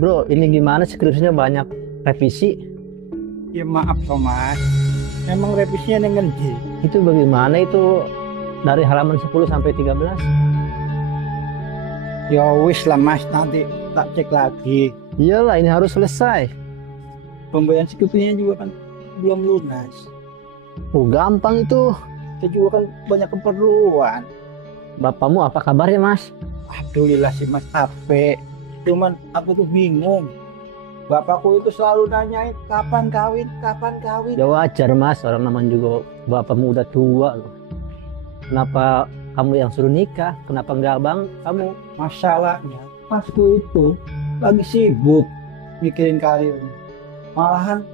Bro, ini gimana skripsinya banyak revisi? Ya maaf Thomas, emang revisinya yang ngerti. Itu bagaimana itu dari halaman 10 sampai 13? Ya wis lah mas, nanti tak cek lagi. Iyalah, ini harus selesai. Pembayaran skripsinya juga kan belum lunas. Oh, gampang itu. Kita juga kan banyak keperluan. Bapakmu apa kabarnya, Mas? Alhamdulillah sih mas, ape. Cuman aku tuh bingung. Bapakku itu selalu nanyain kapan kawin, kapan kawin. Ya wajar, Mas. Orang namanya juga bapakmu udah tua loh. Kenapa kamu yang suruh nikah? Kenapa enggak abang kamu? Masalahnya, pasku itu lagi sibuk mikirin karir. Malahan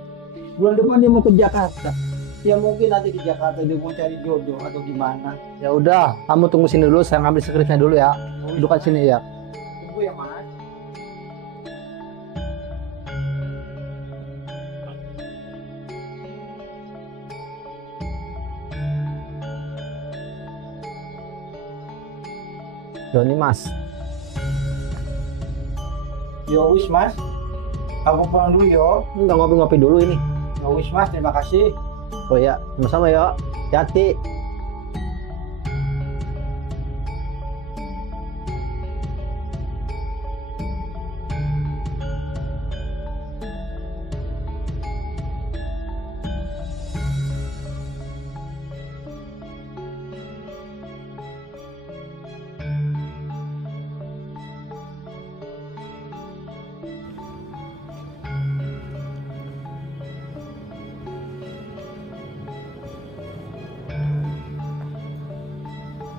bulan depan dia mau ke Jakarta. Ya mungkin nanti di Jakarta dia mau cari jodoh atau gimana. Ya udah, kamu tunggu sini dulu. Saya ngambil skripnya dulu ya. Duduk sini ya. Tunggu ya mas. Joni, Mas. Yo wis mas. Aku pulang dulu yo. Enggak ngopi-ngopi dulu ini. Yo wis mas, terima kasih. Oh ya, sama-sama ya. Hati-hati.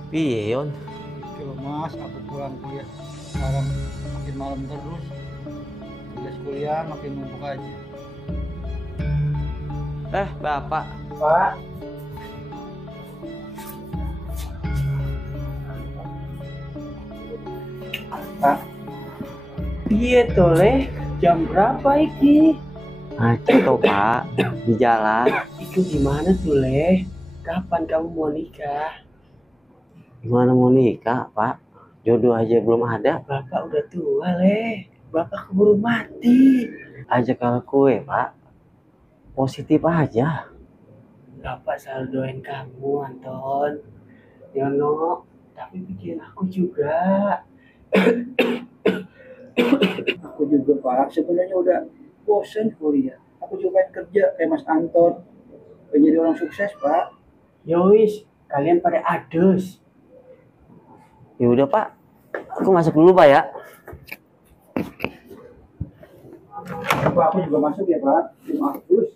Piye Yon? Yo mas, aku pulang dulu ya. Sekarang makin malam terus. Tugas kuliah makin numpuk aja. Bapak. Pak. Pak, Piye toleh? jam berapa iki? Macet toh Pak, di jalan. Itu gimana tuh Leh? Kapan kamu mau nikah? Gimana mau nikah Pak? Jodoh aja belum ada. Bapak udah tua Leh. Bapak keburu mati. Ajak kalau kue Pak. Positif aja. Bapak selalu doain kamu Anton. Yono, tapi pikirin aku juga. Aku juga Pak, sebenarnya udah bosen kuliah. Aku juga pengen kerja kayak Mas Anton. Pengen jadi orang sukses Pak. Yowis, kalian pada adus. Ya udah Pak. Aku masuk dulu Pak ya. Pak, aku juga masuk ya Pak. Maaf terus.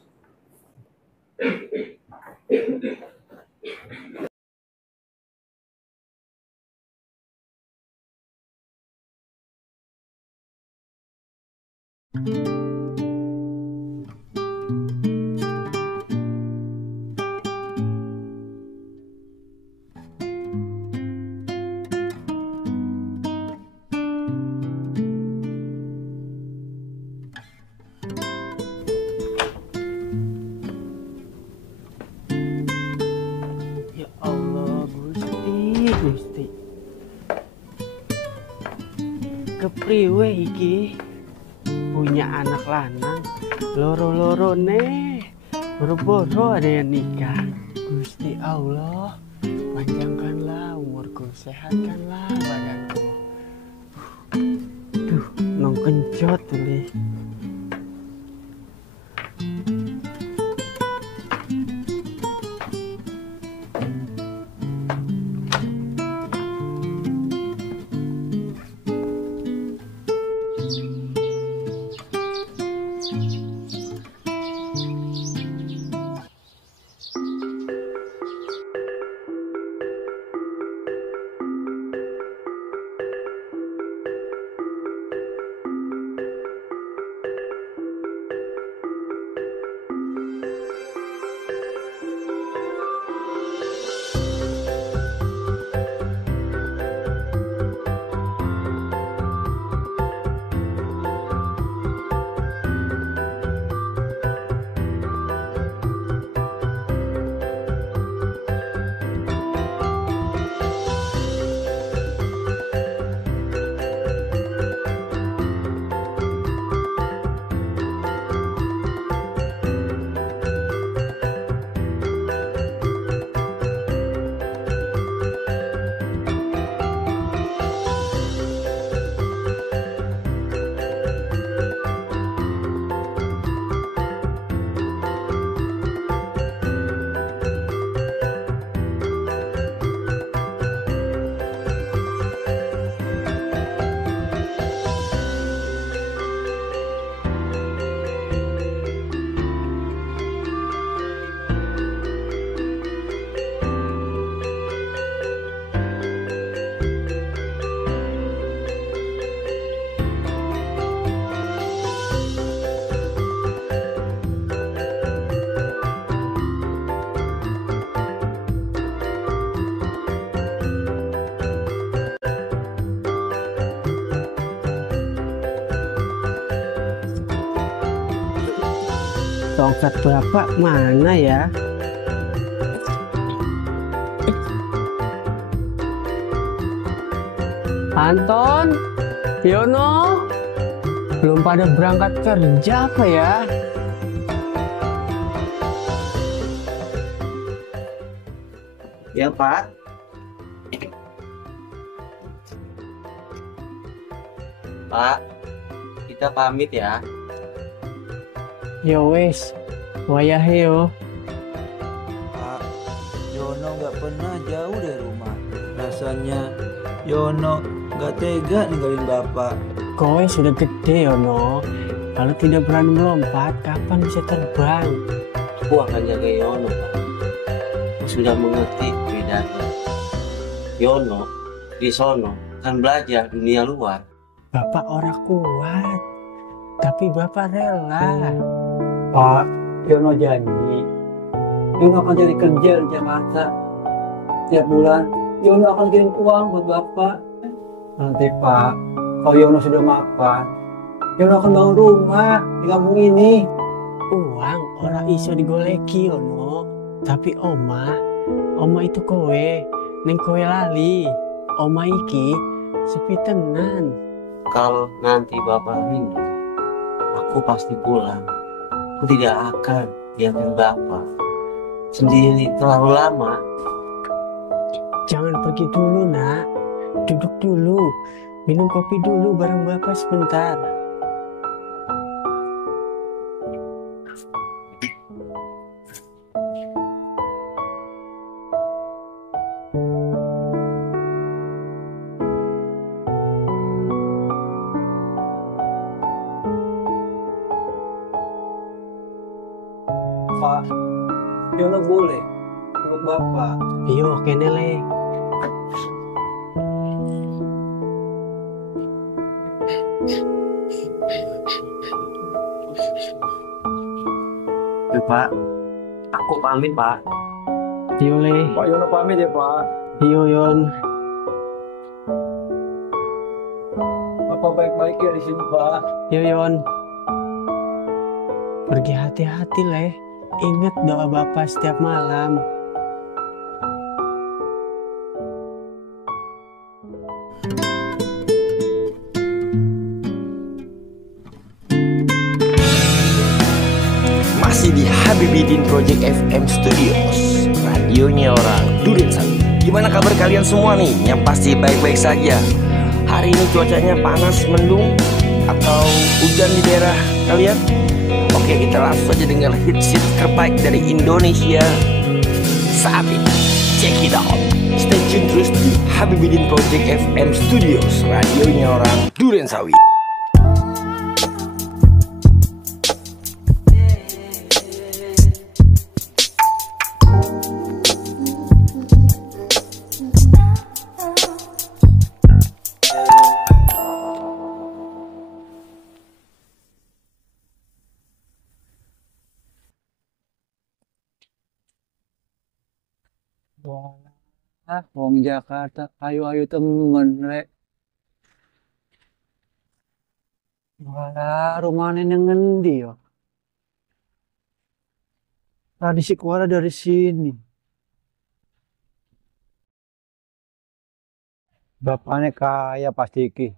Ya Allah, Gusti. Kepriwe iki? Punya anak lanang, loro-loro nih. Boro-boro ada yang nikah. Gusti Allah, panjangkanlah umurku, sehatkanlah badanku. Duh, nong kencot tuh nih. Tongkat bapak mana ya? Anton, Yono, belum pada berangkat kerja apa ya? Ya Pak. Pak, kita pamit ya. Yo wes, wayahe yo. Pak, Yono nggak pernah jauh dari rumah. Rasanya Yono nggak tega ninggalin bapak. Kowe sudah gede Yono. Kalau tidak berani melompat, kapan bisa terbang? Aku akan jaga Yono, Pak. Aku sudah mengerti bedanya. Yono di sono kan belajar dunia luar. Bapak orang kuat, tapi bapak rela. Pak, Yono janji. Yono akan cari kerja di Jakarta. Tiap bulan, Yono akan kirim uang buat bapak. Nanti Pak, kalau Yono sudah mapan, Yono akan bangun rumah di kampung ini. Uang orang iso digoleki Yono. Tapi oma itu kowe, neng kowe lali. Oma iki sepi tenan. Kalau nanti Bapak meninggal, aku pasti pulang. Aku tidak akan diambil Bapak sendiri terlalu lama. Jangan pergi dulu nak, duduk dulu, minum kopi dulu bareng bapak sebentar. Pak, Yono boleh untuk bapak. Yo kene le. Pak, aku pamit Pak. Yo le. Pak Yono pamit ya Pak. Yo Yon. Bapak baik-baik ya di sini Pak. Yo Yon. Pergi hati-hati le. Ingat doa bapak setiap malam. Masih di Habibidin Project FM Studios, radionya orang Durensawi. Gimana kabar kalian semua nih? Yang pasti baik-baik saja. Hari ini cuacanya panas mendung atau hujan di daerah kalian? Oke, kita langsung saja dengan hits terbaik dari Indonesia saat ini. Check it out. Stay tune terus di Habibidin Project FM Studios, radionya orang Durensawi. Wah, wong Jakarta, ayo-ayo temen, rek. Walah, rumahnya yang ngendi yo. Tadi si Kuala dari sini. Bapaknya kaya pasti iki.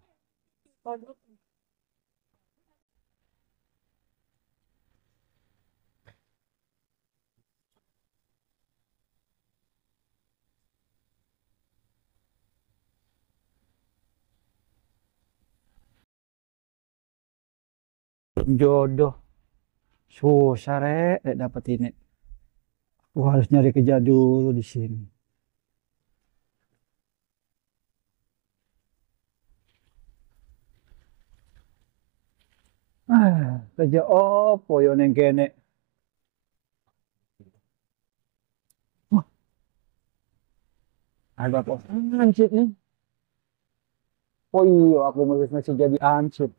Jodoh. Susah rek dapet ini. Aku harus nyari kerja dulu di sini. Kerja opo yo neng kene. Wah, ada apa? Ansip nih. Oh iya, aku masih jadi ansip.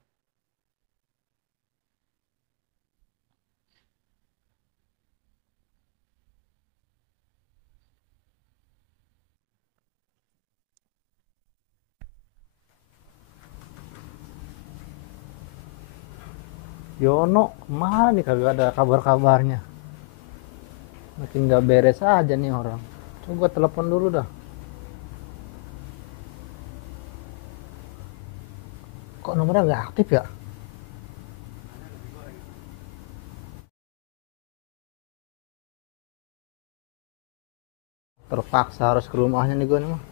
Yono kemana nih, kagak ada kabar-kabarnya. Makin gak beres aja nih orang. Coba telepon dulu dah. Kok nomornya nggak aktif ya? Terpaksa harus ke rumahnya nih gue nih mah.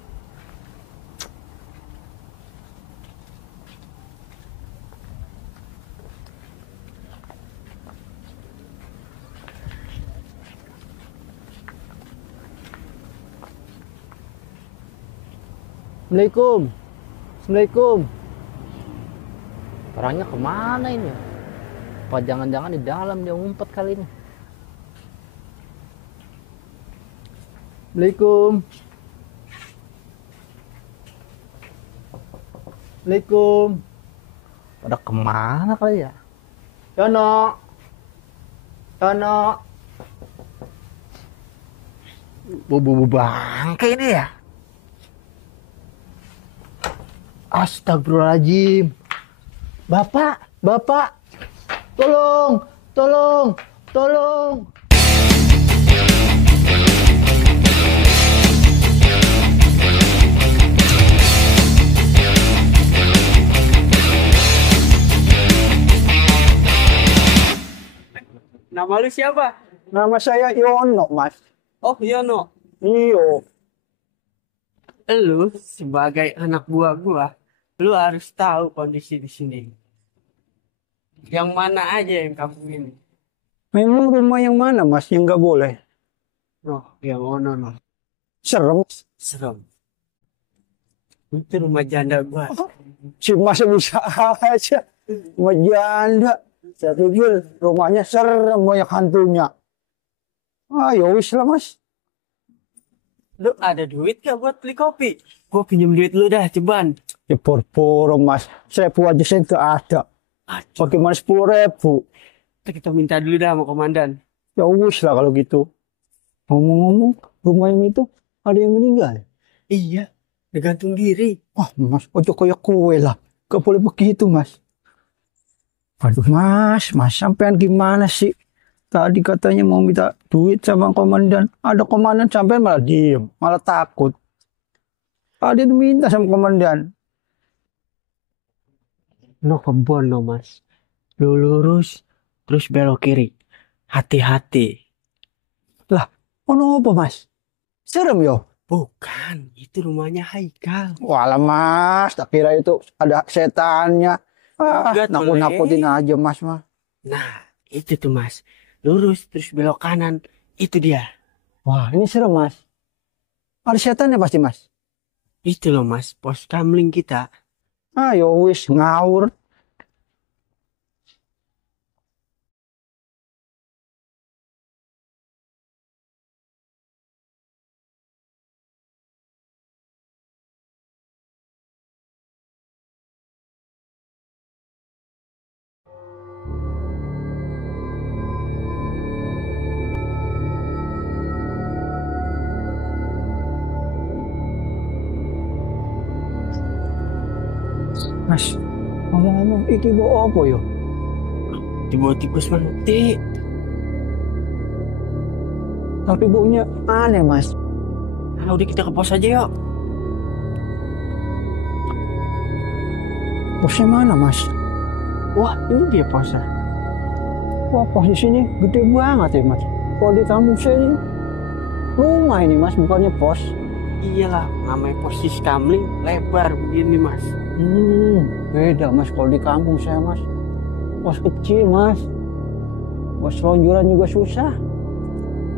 Assalamualaikum. Assalamualaikum. Orangnya kemana ini? Apa jangan-jangan di dalam dia ngumpet kali ini? Assalamualaikum. Assalamualaikum. Pada kemana kali ya? Yono. Yono. Bubu bangke ini ya? Astagfirullahaladzim. Bapak, Bapak. Tolong, tolong, tolong. Nama lu siapa? Nama saya Yono, Mas. Oh, Yono. Iyo. Lu sebagai anak buah gua, lu harus tahu kondisi di sini. Yang mana aja yang kampung ini? Memang rumah yang mana, Mas, yang nggak boleh? Oh, yang ono no. Serem. Serem. Itu rumah janda gua. Si Mas bisa aja. Rumah janda. Saya pikir rumahnya serem, banyak hantunya. Ayo wis lah, Mas. Lu ada duit gak buat beli kopi? Gua pinjam duit lu dah, ceban. Ya pur-pur, Mas. 1.000 aja saya nggak ada. Aduh, Bagaimana 10.000? kita minta dulu dah sama komandan. Ya wis lah kalau gitu. Ngomong-ngomong, rumah yang itu ada yang meninggal. Iya, bergantung diri. Wah, Mas, ojo kayak kue lah. Gak boleh begitu, Mas. Aduh, Mas, sampean gimana sih? Tadi katanya mau minta duit sama komandan. Ada komandan sampean malah diem, malah takut. Tadi minta sama komandan. No kebon no mas. Lu lurus, terus belok kiri. Hati-hati. Oh, apa, Mas? Serem yo. Bukan, itu rumahnya Haikal. Walah, Mas, tak kira itu ada setannya. Enggak, Nakut-nakutin aja, Mas, mah. Nah, itu tuh mas. Lurus, terus belok kanan. Itu dia. Wah, ini serem, Mas. Ada setannya pasti, Mas. Itu loh mas, pos kamling kita. Ayo wis ngawur. Mas, ngomong-ngomong, iki bawa apa yo? Dibawa tikus manuti. Tapi baunya aneh, Mas. Nah, udah kita ke pos aja yuk. Posnya mana, Mas? Wah, ini dia posnya. Wah, pos di sini gede banget ya, Mas. Kalau di kampung saya ini rumah ini, Mas, bukannya pos. Iyalah, namanya pos kamling lebar begini mas. Beda, Mas. Kalau di kampung saya, Mas, pos kecil, Mas. Pos lonjuran juga susah.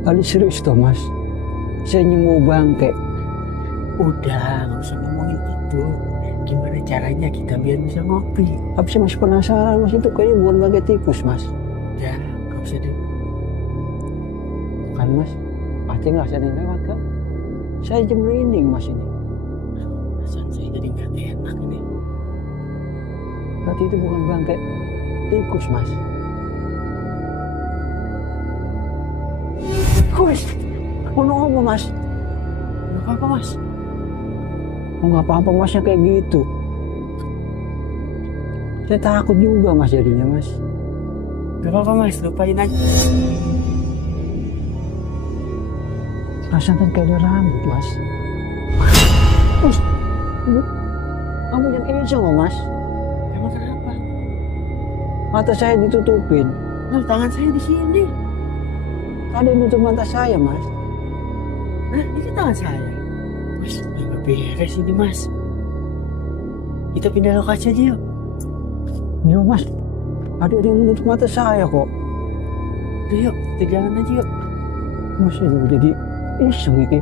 Tadi serius toh, Mas. Saya mau bangke. Udah, nggak usah ngomongin itu. Gimana caranya kita biar bisa ngopi? Tapi saya masih penasaran, Mas. Itu kayaknya bukan bangke tikus, Mas. Ya, nggak usah deh. Kan, Mas, pasti nggak ada yang lewat, kan? Saya aja merinding, Mas, ini. Perasaan saya jadi nggak enak nih. Berarti itu bukan bangke tikus, Mas. Wes, mau apa, Mas? Nggak apa-apa mas. Oh, nggak apa-apa, Masnya kayak gitu. Saya takut juga, Mas, jadinya, Mas. Gak apa-apa mas, lupain aja. Perasaan kan kayak ada rambut, Mas. Mas, kamu yang iseng loh, Mas. Emang kenapa? Mata saya ditutupin. Nah, tangan saya di sini. Ada yang nutup mata saya, Mas. Nah, ini tangan saya. Mas, nggak beres ini mas. Kita pindah lokasi aja yuk. Yo, Mas. Ada yang menutup mata saya kok. Udah yuk, kita jalan aja yuk. Mas, ini jadi iseng iki.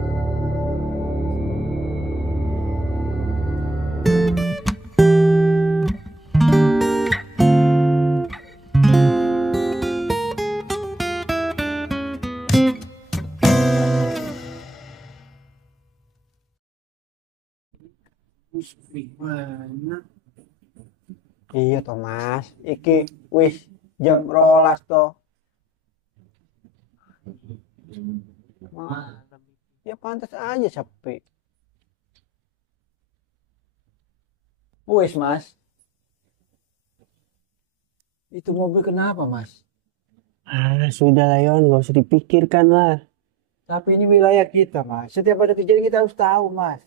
Gimana? Iya toh, Mas. Iki wis jam 12 toh. Ya pantas aja sepi. Wis, Mas. Itu mobil kenapa, Mas? Ah, sudah lah Yon, gak usah dipikirkan lah. Tapi ini wilayah kita, Mas. Setiap ada kejadian kita harus tahu, Mas.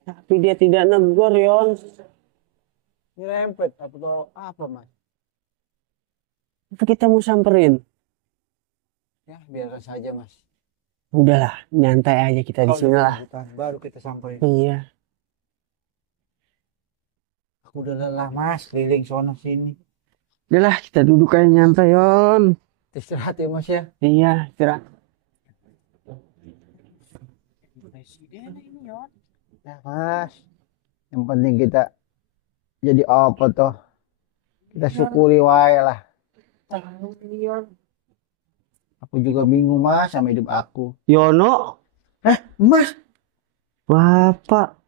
Tapi dia tidak negor Yon. Nyerempet atau apa, Mas? Apa kita mau samperin? Ya, biarkan saja, Mas. Udahlah, nyantai aja kita di sini lah. Baru kita sampai. Iya. Aku udah lelah, Mas, keliling sono sini. Udahlah, kita duduk aja nyantai Yon. Istirahat ya, Mas ya. Iya, istirahat. Ya, Mas. Yang penting kita jadi apa toh? Kita syukuri wae lah. Aku juga bingung, Mas, sama hidup aku. Yono, Mas, Bapak,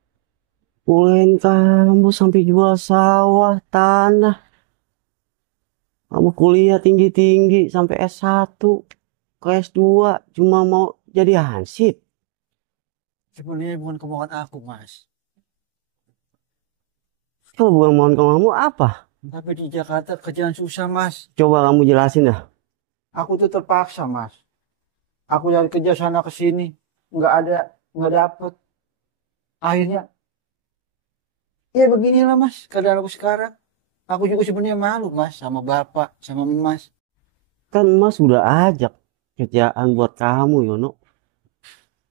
bolehin kamu sampai jual sawah, tanah. Kamu kuliah tinggi-tinggi sampai S1, ke S2, cuma mau jadi hansip. sebenarnya bukan kemauan aku, Mas. Kalau bukan mohon kamu apa? Tapi di Jakarta kerjaan susah, Mas. Coba kamu jelasin dah. Aku tuh terpaksa, Mas. Aku cari kerja sana ke sini, nggak dapet. Akhirnya, ya beginilah, Mas, keadaan aku sekarang. Aku juga sebenarnya malu, Mas, sama bapak, sama Mas. Kan Mas sudah ajak kerjaan buat kamu, Yono.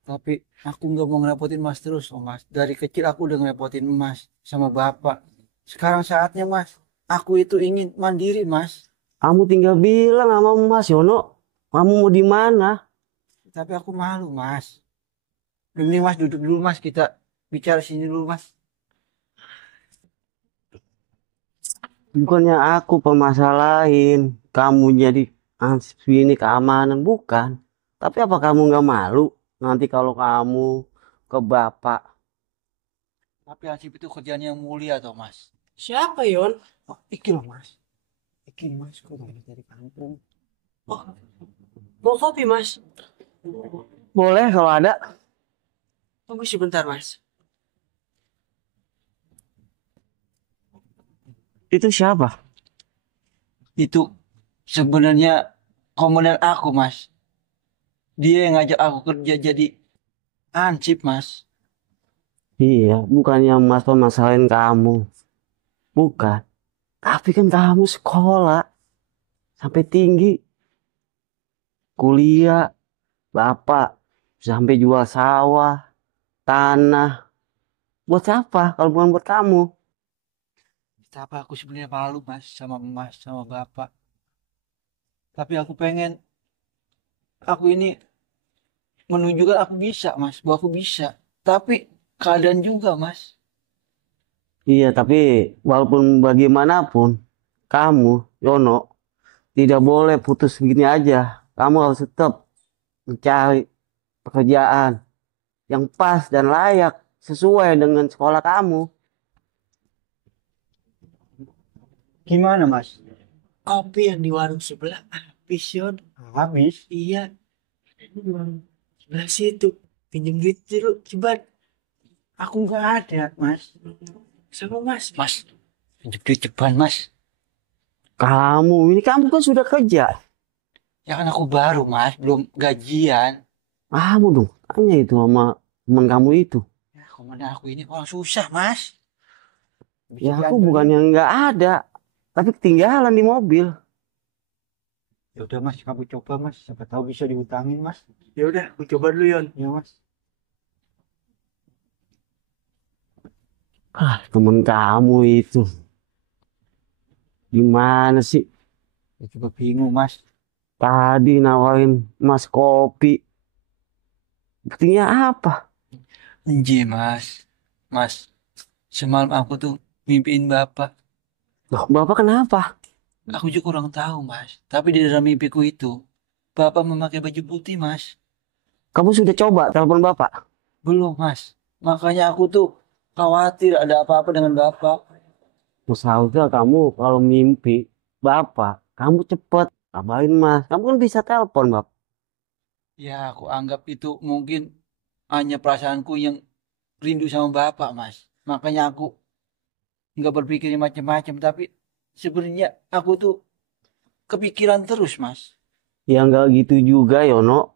Tapi aku nggak mau ngerepotin Mas terus, oh Mas. Dari kecil aku udah ngerepotin Mas sama bapak. Sekarang saatnya, Mas. Aku itu ingin mandiri, Mas. Kamu tinggal bilang sama Mas Yono, kamu mau di mana? Tapi aku malu, Mas. Ini Mas duduk dulu, Mas. Kita bicara sini dulu, Mas. Bukannya aku pemasalahin kamu jadi hansip ini keamanan, bukan. Tapi apa kamu nggak malu nanti kalau kamu ke bapak? Tapi Hansip itu kerjaan yang mulia, toh, Mas. Siapa Yon? Oh, iki loh, Mas. Iki, Mas. Kok dari kampung. Oh, mau kopi Mas? Boleh kalau ada. Tunggu sebentar Mas. Itu siapa? Itu sebenarnya komandan aku, Mas. Dia yang ngajak aku kerja jadi Hansip, Mas. Iya, bukannya Mas pemasalahin kamu. Bukan. Tapi kan kamu sekolah sampai tinggi. Kuliah, bapak sampai jual sawah, tanah. Buat siapa kalau bukan buat kamu? Tapi aku sebenarnya malu, Mas, sama Mas, sama bapak. Tapi aku pengen, aku ini menunjukkan aku bisa, Mas, bahwa aku bisa. Tapi keadaan juga, Mas. Iya, tapi walaupun bagaimanapun, kamu, Yono, tidak boleh putus begini aja. Kamu harus tetap mencari pekerjaan yang pas dan layak sesuai dengan sekolah kamu. Gimana, Mas? Kopi yang di warung sebelah habis, Yon. Habis. Iya. Di warung sebelah situ. Pinjam duit dulu, cepat. Aku nggak ada, Mas. Sama Mas. Mas, pinjam duit ceban, Mas. Ini kamu kan sudah kerja. Ya kan aku baru mas, belum gajian. Kamu dong, tanya itu sama teman kamu itu. Ya komandan aku ini orang susah mas. Bisa Ya aku diantar bukan nih. yang nggak ada, tapi ketinggalan di mobil. Ya udah mas, kamu coba mas, siapa tahu bisa dihutangin mas. Ya udah, aku coba dulu Yon. Ya mas. Temen kamu itu gimana sih? Ya juga bingung mas. Tadi nawarin mas kopi. Buktinya apa? Enji mas, mas. Semalam aku tuh mimpiin bapak. Loh, bapak kenapa? Aku juga kurang tahu mas. Tapi di dalam mimpiku itu, bapak memakai baju putih mas. Kamu sudah coba telepon bapak? Belum mas. Makanya aku tuh khawatir ada apa-apa dengan bapak. Seharusnya kamu kalau mimpi bapak, kamu cepet kabarin mas. Kamu kan bisa telepon bapak. Ya aku anggap itu mungkin hanya perasaanku yang rindu sama bapak mas. Makanya aku nggak berpikir macam-macam. Tapi sebenarnya aku tuh kepikiran terus mas. Ya nggak gitu juga Yono.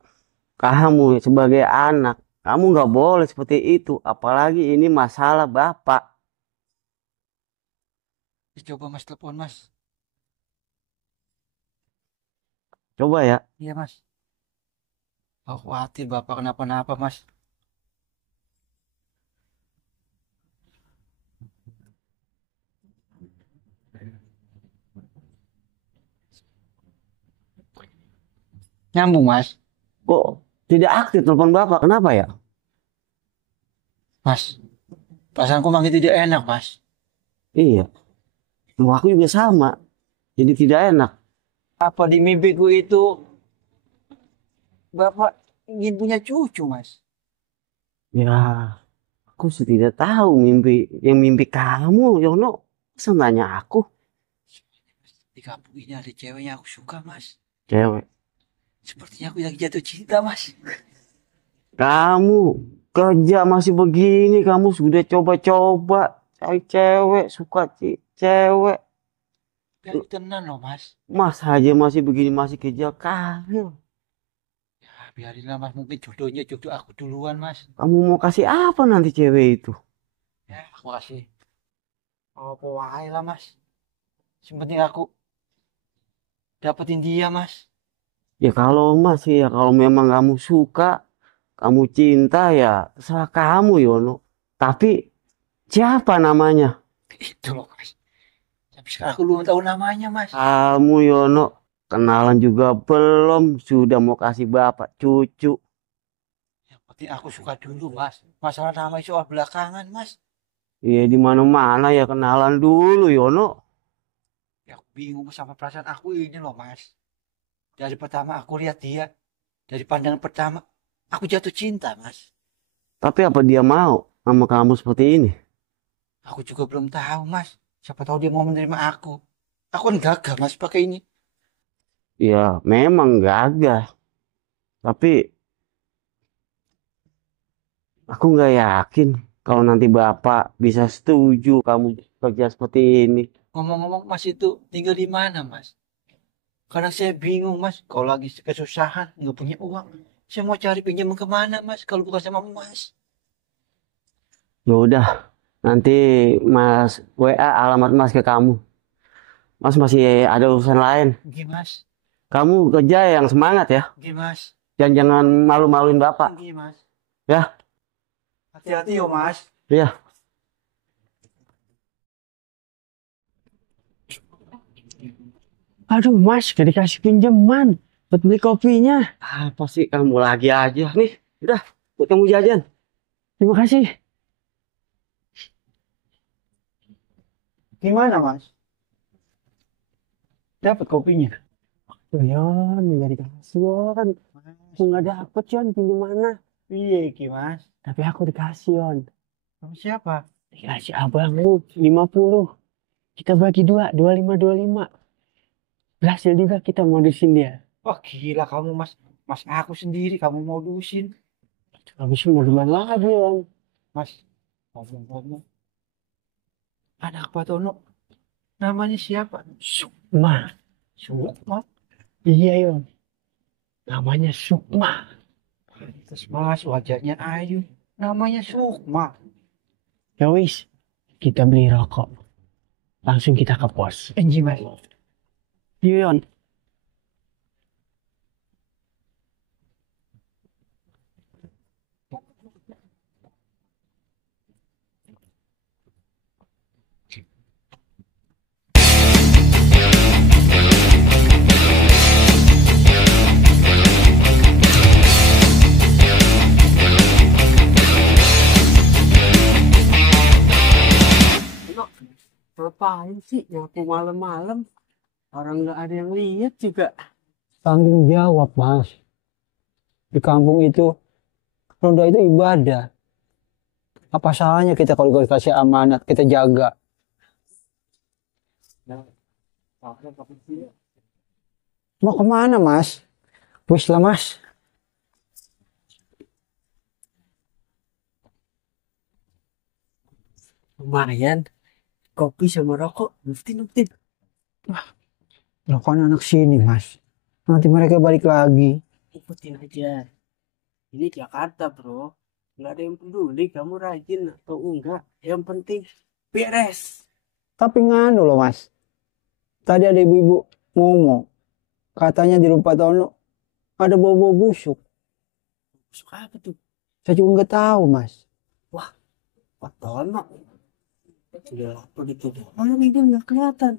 Kamu sebagai anak, kamu nggak boleh seperti itu. Apalagi ini masalah bapak. Coba mas telepon mas. Coba ya. Iya mas. Aku khawatir bapak kenapa-napa mas. Nyambung mas. Kok tidak aktif telepon bapak? Kenapa ya? Mas. Perasaanku makin tidak enak mas. Iya. Loh, aku juga sama. Jadi tidak enak. Apa di mimpiku itu bapak ingin punya cucu mas. Ya, aku sih tidak tahu mimpi kamu, Yono. Masa nanya aku? Di kampung ini ada ceweknya aku suka mas. Cewek. Sepertinya aku lagi jatuh cinta mas. Kamu kerja masih begini, kamu sudah coba-coba cari cewek, suka cewek. Tapi aku tenang loh mas. Mas aja masih begini, masih kejar karir. Ya biarinlah mas, mungkin jodohnya jodoh aku duluan mas. Kamu mau kasih apa nanti cewek itu? Ya aku kasih apa wae lah mas. Yang penting aku dapetin dia mas. Ya kalau mas ya kalau memang kamu suka, kamu cinta ya terserah kamu Yono. Tapi siapa namanya? Itu loh mas. Tapi sekarang aku belum tahu namanya mas. Kamu Yono kenalan juga belum, sudah mau kasih bapak cucu. Yang penting aku suka dulu mas. Masalah nama itu soal belakangan mas. Ya di mana-mana ya kenalan dulu Yono. Ya aku bingung sama perasaan aku ini loh mas. Dari pertama aku lihat dia. Dari pandangan pertama aku jatuh cinta mas. Tapi apa dia mau sama kamu seperti ini? Aku juga belum tahu mas. Siapa tahu dia mau menerima aku. Aku kan gagah mas pakai ini. Ya memang gagah. Tapi aku nggak yakin kalau nanti bapak bisa setuju kamu kerja seperti ini. Ngomong-ngomong mas itu tinggal di mana mas? Karena saya bingung mas. Kalau lagi kesusahan nggak punya uang. Saya mau cari pinjaman kemana mas? Kalau bukan sama mas. Ya udah, nanti Mas WA alamat Mas ke kamu. Mas masih ada urusan lain. Gini mas. Kamu kerja yang semangat ya. Gini mas. Jangan malu-maluin bapak. Gini mas. Ya, Hati-hati yo mas. ya. Aduh mas, gak dikasih pinjaman buat beli kopinya. Apa sih kamu lagi aja nih? Udah, buat kamu jajan. Terima kasih. Gimana mas? Dapat kopinya? Tuh Yon, gak dikasih Yon. Aku gak dapet Yon pinjamannya. Iya Ki mas. Tapi aku dikasih Yon. Sama siapa? Dikasih abangmu 50. Kita bagi dua, 25-25. Berhasil juga kita modusin dia. Wah gila kamu mas. Mas aku sendiri kamu modusin. Habis mau gimana lagi Yon? Mas ngomong-ngomong. Anak Pak Tono Namanya siapa? Sukma. Sukma. Iya Yon, namanya Sukma. Terus Mas, wajahnya ayu. Namanya Sukma. Ya wis, kita beli rokok. Langsung kita ke pos. Enji Mas. Iya Yon. Ngapain sih nyapu malam-malam? Orang nggak ada yang lihat juga. Tanggung jawab, Mas. Di kampung itu, ronda itu ibadah. Apa salahnya kita kalau dikasih amanat, kita jaga. Mau kemana, Mas? Wis lah, Mas. Lumayan. Kopi sama rokok. Nuktin. Rokok anak sini, Mas. Nanti mereka balik lagi. Ikutin aja. Ini Jakarta, bro. Nggak ada yang peduli kamu rajin atau enggak. Yang penting beres. Tapi nganu loh, Mas. Tadi ada ibu-ibu ngomong. Katanya di rumah Tono ada bau-bau busuk. Suka apa tuh? Saya juga nggak tahu, Mas. Pak Tono. Udah lapar itu. Malam ini nggak kelihatan.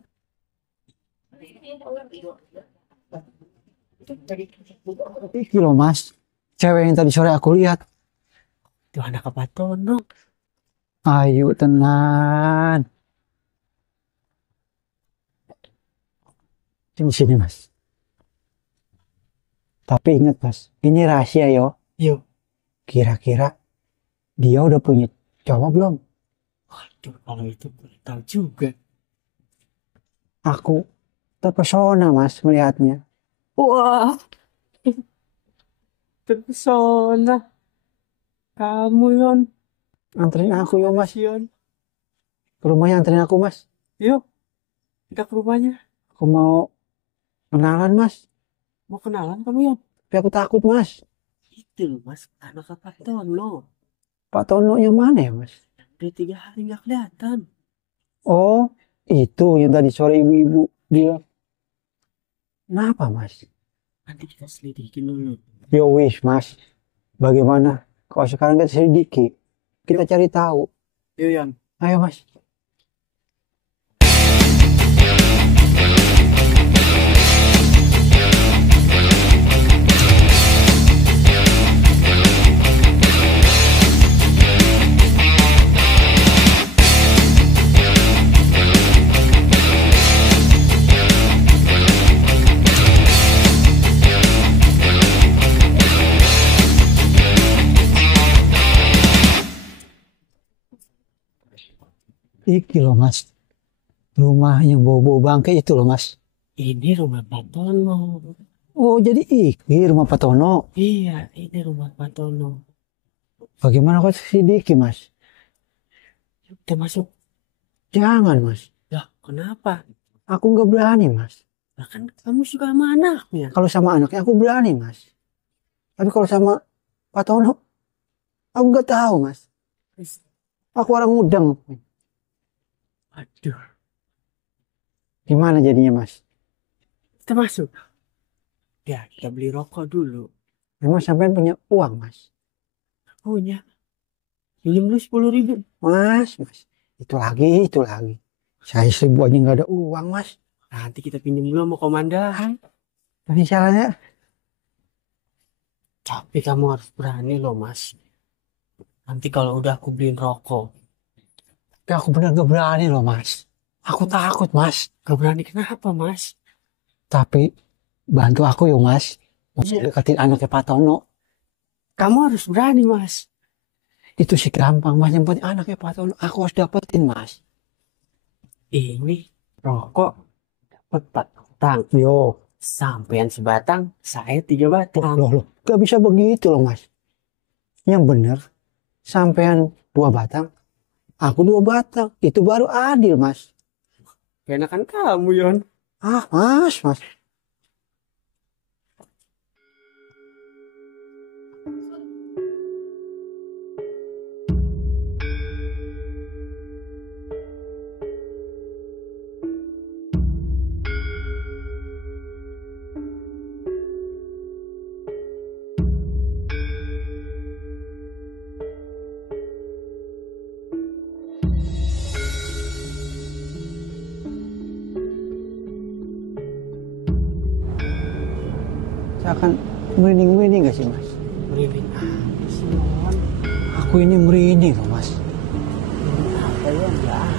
Iki loh, Mas. Cewek yang tadi sore aku lihat. Itu anak Pak Tono. Ayo, tenan. Sini, Mas. Tapi ingat, Mas. Ini rahasia, yo. Yo. Kira-kira dia udah punya cowok belum? Waduh, kalau itu boleh tahu juga. Aku terpesona, Mas, melihatnya. Wah. Terpesona. Kamu, Yon. Anterin aku, yo, Mas. Yon. Ke rumahnya anterin aku, Mas. Yuk. Kita ke rumahnya. Aku mau kenalan, Mas. Mau kenalan kamu, Yon? Tapi aku takut, Mas. Itu loh, Mas. Anak Pak Tono. Pak Tono yang mana ya, Mas? Udah 3 hari nggak kelihatan. Oh, itu yang tadi sore ibu-ibu bilang. Kenapa, Mas? Nanti kita selidikin dulu. Yo wis, Mas. Bagaimana? Kalau sekarang kita selidiki, kita cari tahu. Yuk, Yon. Ayo, Mas. Iki loh, Mas. Rumah yang bau-bau bangkai itu loh, Mas. Ini rumah Pak Tono. Oh, jadi iki rumah Pak Tono. Iya, ini rumah Pak Tono. Bagaimana kau selidiki, Mas? Yuk, kita masuk. Jangan, Mas. Ya, kenapa? Aku nggak berani, Mas. Lah kan kamu suka sama anaknya. Kalau sama anaknya aku berani, Mas. Tapi kalau sama Pak Tono, aku nggak tahu, Mas. Aku orang udang. Aduh, Gimana jadinya, Mas? kita masuk. Ya, kita beli rokok dulu. Memang sampean punya uang, Mas? Punya. Minjem lu 10.000. Mas. Itu lagi. Saya 1.000 aja nggak ada uang, Mas. Nanti kita pinjem dulu sama komandan. Tapi caranya, Tapi kamu harus berani loh, Mas. Nanti kalau udah aku beliin rokok. aku benar nggak berani loh, Mas. Aku takut, Mas. Gak berani kenapa, Mas? Tapi bantu aku yo, Mas. Iya. Deketin anaknya Pak Tono. Kamu harus berani, Mas. Itu sih gampang, Mas. Yang penting anaknya Pak Tono aku harus dapetin, Mas. Ini rokok dapat 4 batang. Yo, Sampean sebatang, saya 3 batang. loh. Gak bisa begitu loh, Mas. Yang bener, sampean 2 batang, aku 2 batang. Itu baru adil, Mas. Keenakan kamu, Yon. Ah, Mas. Saya akan merinding gak sih, Mas? Merinding apa sih, Yon? Aku ini merinding loh, Mas. Apa, Yon? Nggak ada.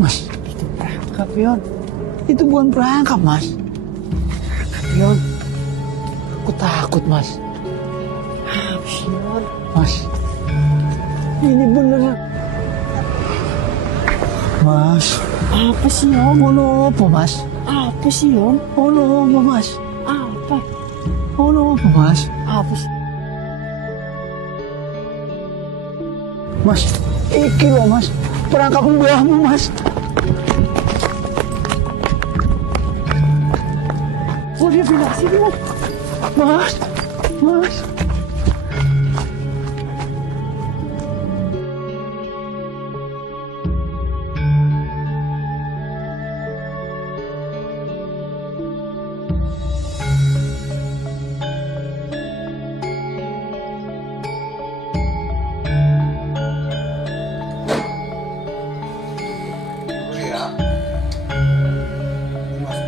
Mas, itu perangkap, Yon. Itu bukan perangkap, Mas. Yon, aku takut, Mas. Apa sih, Yon? Mas, ini beneran. Mas, Apa sih, Yon? ono apa, Mas? Apa sih, Yon? Ono apa, Mas? Apa? Ono apa, Mas? Apa sih? Mas, iki loh, Mas. Perangkap mbahmu, Mas. Oh, dia pindah sini, Mas. Mas. Mas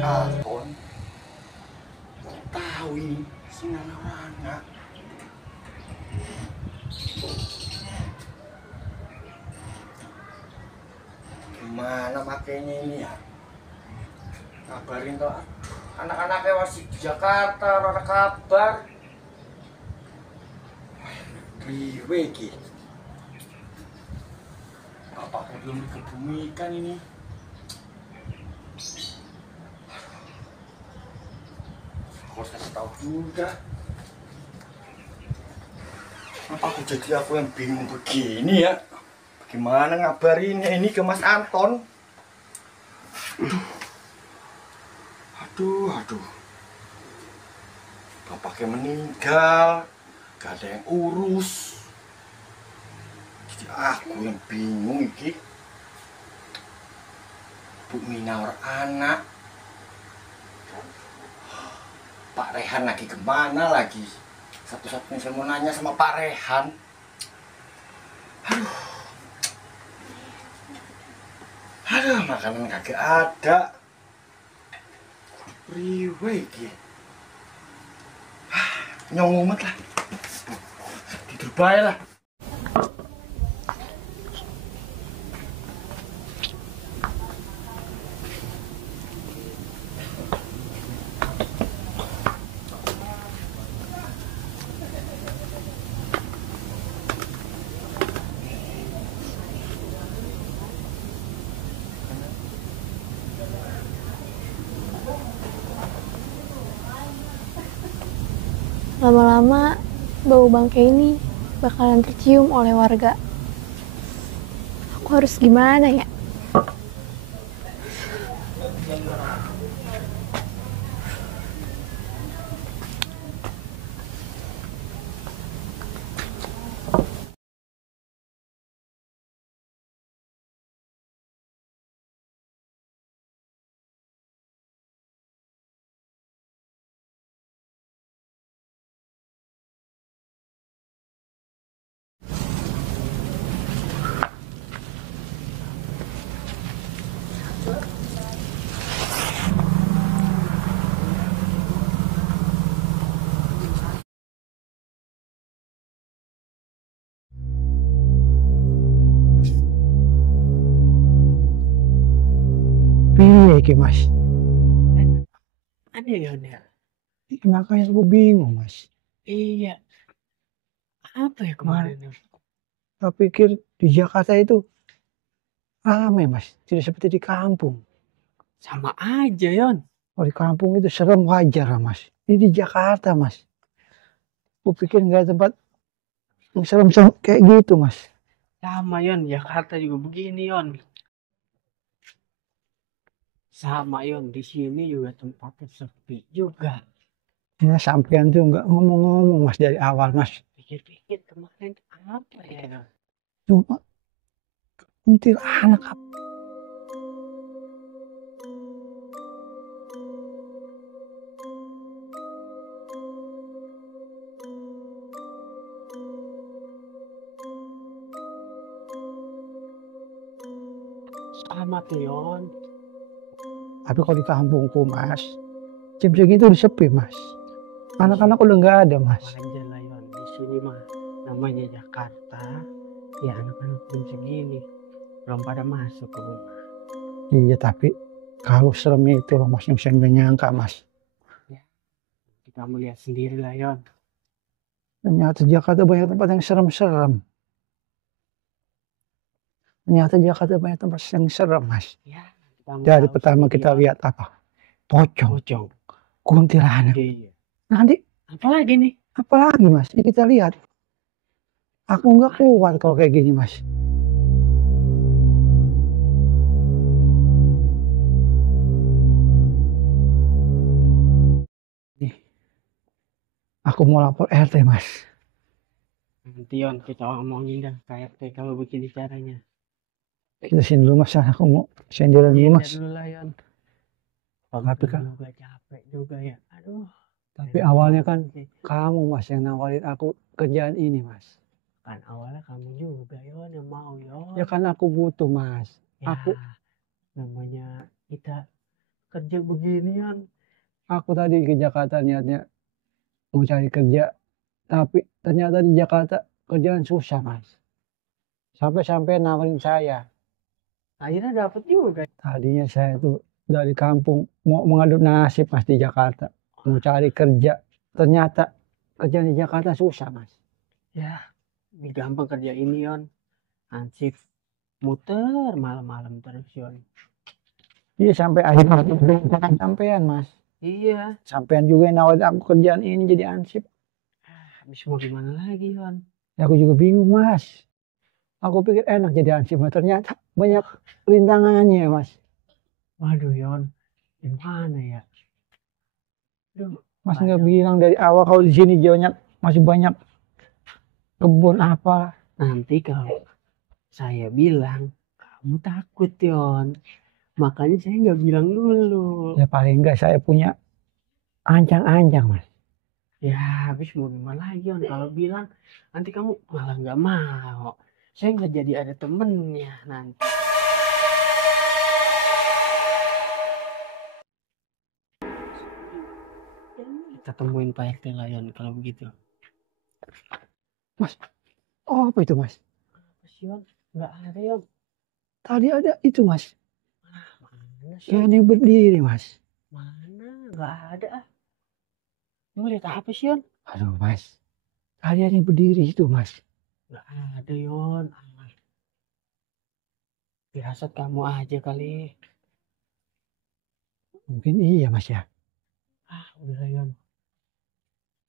Anton tahu ini si Nana. Gimana makanya ini ya? Kabarin toh, anak-anaknya masih di Jakarta, ora ada kabar. Priwe iki? Bapaknya belum dikebumikan ini. Aku harus kasih tahu juga. Kenapa aku yang bingung begini ya? Bagaimana ngabarinnya ini ke Mas Anton? Aduh. Bapaknya meninggal, gak ada yang urus. Jadi aku yang bingung iki. Bu Mina anak. Pak Rehan lagi kemana lagi? Satu-satunya saya mau nanya sama Pak Rehan. Aduh, makanan kagak ada. Priwe iki. Nyongumet lah. Tidur bae lah. Lama-lama bau bangkai ini bakalan tercium oleh warga. Aku harus gimana ya? Piye iki, Mas? Aneh, Yon, ya? Makanya aku bingung, Mas. Iya. Apa ya kemarin? Saya pikir di Jakarta itu ramai, Mas. Tidak seperti di kampung. Sama aja, Yon. Oh, di kampung itu serem wajar, Mas. Ini di Jakarta, Mas. Aku pikir nggak ada tempat yang serem kayak gitu, Mas. Sama, Yon. Jakarta juga begini, Yon. Sama Yon, di sini juga tempatnya sepi juga. Ya sampean tuh nggak ngomong-ngomong mas dari awal mas. Pikir-pikir kemarin apa ya? Cuma kuntilanak apa? Sama tuh Yon. Tapi kalau di kampungku mas, jam segitu udah sepi mas. Anak-anak udah nggak ada mas. Wajar lah Yon, di sini mah namanya Jakarta. Ya anak-anak jam segini belum pada masuk ke rumah. Iya tapi kalau serem itu loh mas yang saya nggak nyangka mas. Kita melihat sendiri lah Yon. Ternyata Jakarta banyak tempat yang serem-serem. Ternyata Jakarta banyak tempat yang serem mas. Ya, kita mau Dari tahu pertama sendiri, kita Yon. lihat apa? Pocong, Pocong. kuntilanak. Iya. Nanti Apalagi nih? apalagi mas? Ini kita lihat. Aku nggak kuat kalau kayak gini mas. Nih, aku mau lapor RT mas. Nanti Yon kita omongin dah KRT kalau begini caranya. Kita sini dulu mas. Aku mau senderan dulu mas. Dulu lah Yon. Tapi kan, juga capek juga ya. Aduh. tapi awalnya kan kamu mas yang nawarin aku kerjaan ini mas. Kan awalnya kamu juga Yon yang mau Yon. Ya kan aku butuh mas. Ya, aku- namanya kita kerja beginian. Aku tadi ke Jakarta niatnya mau cari kerja. Tapi ternyata di Jakarta kerjaan susah mas. Sampai-sampai nawarin saya. Akhirnya dapet juga. Tadinya saya tuh dari kampung mau mengadu nasib mas di Jakarta. Mau cari kerja. Ternyata kerjaan di Jakarta susah mas. Ya, ini gampang kerja ini Yon. Ansip muter malam-malam terus Yon. Iya sampai akhirnya sampean mas. Iya. Sampean juga yang nawarin aku kerjaan ini jadi ansip. Habis mau gimana lagi Yon? Ya, aku juga bingung mas. Aku pikir enak jadi ansip mas. Ternyata banyak rintangannya mas. Waduh Yon, gimana ya? Duh, Mas banyak. nggak bilang dari awal kalau di sini masih banyak kebun apa. Nanti kalau saya bilang kamu takut Yon. Makanya saya nggak bilang dulu. Ya paling enggak saya punya ancang-ancang mas. Ya habis mau gimana lagi Yon? Kalau bilang nanti kamu malah nggak mau. Saya nggak jadi ada temennya nanti. Kita temuin Pak RT lah Yon kalau begitu. Oh apa itu mas? Mas Yon, nggak ada Yon. Tadi ada itu mas. Mana sih? Kayak ada yang berdiri mas. Mana? Nggak ada. Lu lihat apa sih Yon? Aduh mas. Tadi ada yang berdiri itu mas. Nggak ada Yon. Firasat kamu aja kali. Mungkin iya mas ya. Udah lah Yon.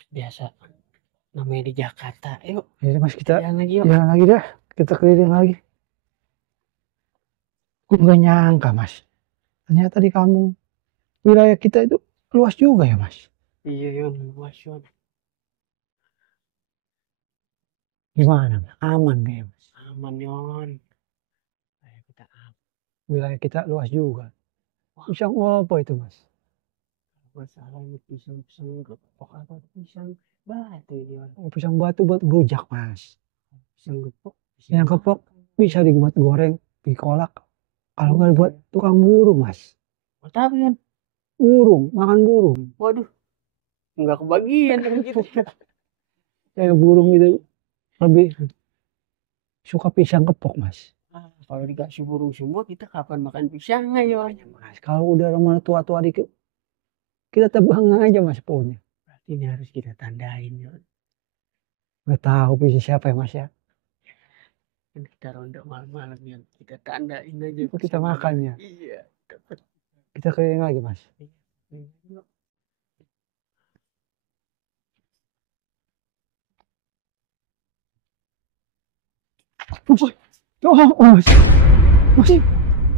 Biasa. Namanya di Jakarta. Yuk, Jadi mas kita jalan lagi yuk. jalan lagi dah. Kita keliling lagi. Aku nggak nyangka mas. Ternyata di kampung wilayah kita itu luas juga ya mas. Iya Yon, luas Yon. Gimana mas? Aman gak ya mas? Aman Yon. Ayo kita apa? Wilayah kita luas juga. Pisang apa itu mas? Gak salah ini pisang-pisang gepok apa pisang batu ini Yon. Oh, pisang batu buat rujak mas. Pisang gepok. Yang gepok bisa dibuat goreng, dikolak. Kalau nggak buat tukang burung mas. Buat apa Yon? Burung, makan burung. Waduh. Nggak kebagian kan gitu. Kayak burung itu lebih suka pisang gepok mas. Kalau dikasih burung semua kita kapan makan pisangnya Yon? Mas, kalau udah rumah tua-tua dikit, kita tebang aja mas pohonnya. Berarti ini harus kita tandain Yon. Nggak tahu pisang siapa ya mas ya. Kan kita ronda malam-malam Yon. Kita tandain aja. Itu kita makannya. Iya. Dapat. Kita keliling lagi mas. Yuk. Oh mas, mas,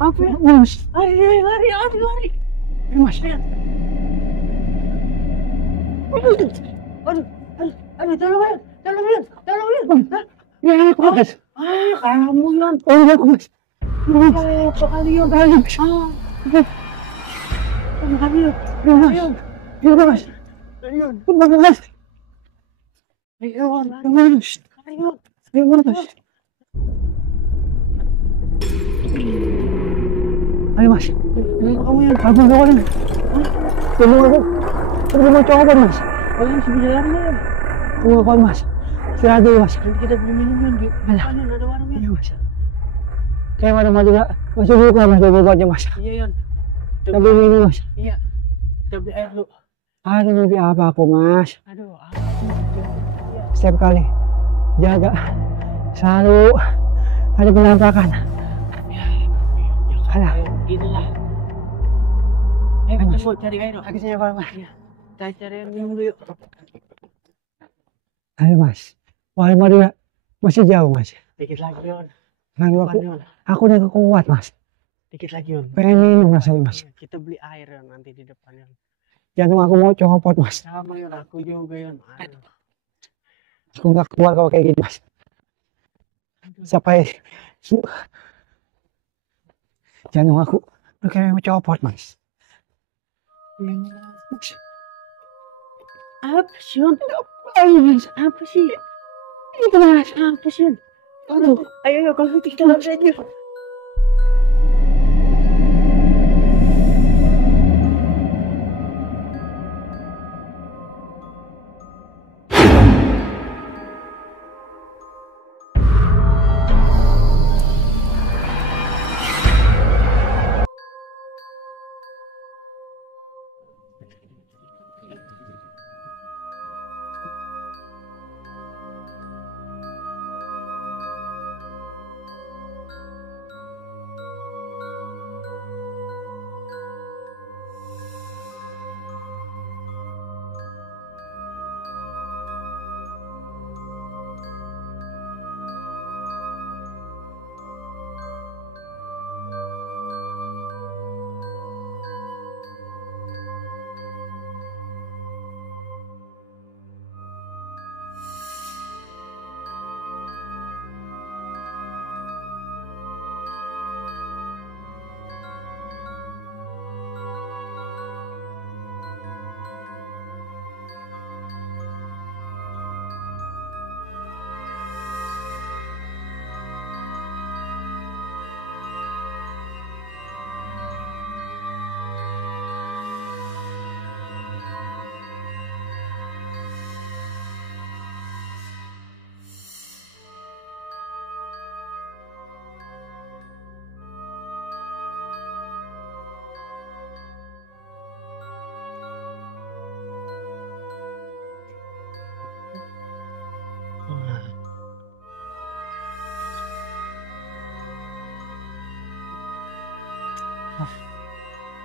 Apa ya? Mas. Lari. Mas. Aduh, tolongin. Ya, aku Mas. Kamu Yon. Oh, ya, aku Mas. Apa kalian? Mas. Ayo, Mas. Ayo Mas, kamu yang kabur kan? Tolong aku. Aku mau coba Mas. Kalian masih bisa lari ya? Tunggu aku Mas. Istirahat dulu Mas. Nanti kita beli minum di kanan ada warungnya. Iya Mas. Kayak warung juga masih buka Mas, buka aja Mas. Iya Yon. Kita beli minum Mas. Iya. Kita beli air dulu. Aduh, mimpi apa aku Mas? Aduh, setiap kali jaga selalu ada penampakan. Alah, inilah. Kita mau cari air. Akhirnya apa Mas? Iya. Kita cari air minum dulu yuk. Ayo Mas. Wali Madura masih jauh Mas. Dikit lagi Yon. Aku udah kuat Mas. Dikit lagi Yon. Pengen minum rasanya Mas. Kita beli air Yon nanti di depan Yon. Jantung aku mau copot Mas. Sama Yon, aku juga Yon. Aku nggak kuat kalau kayak gini Mas. Sampai jantung aku udah kayak mau copot Mas. Apa sih Yon? Apa sih? Itu Mas, apa sih Yon? Aduh, ayo kalau gitu kita lari aja.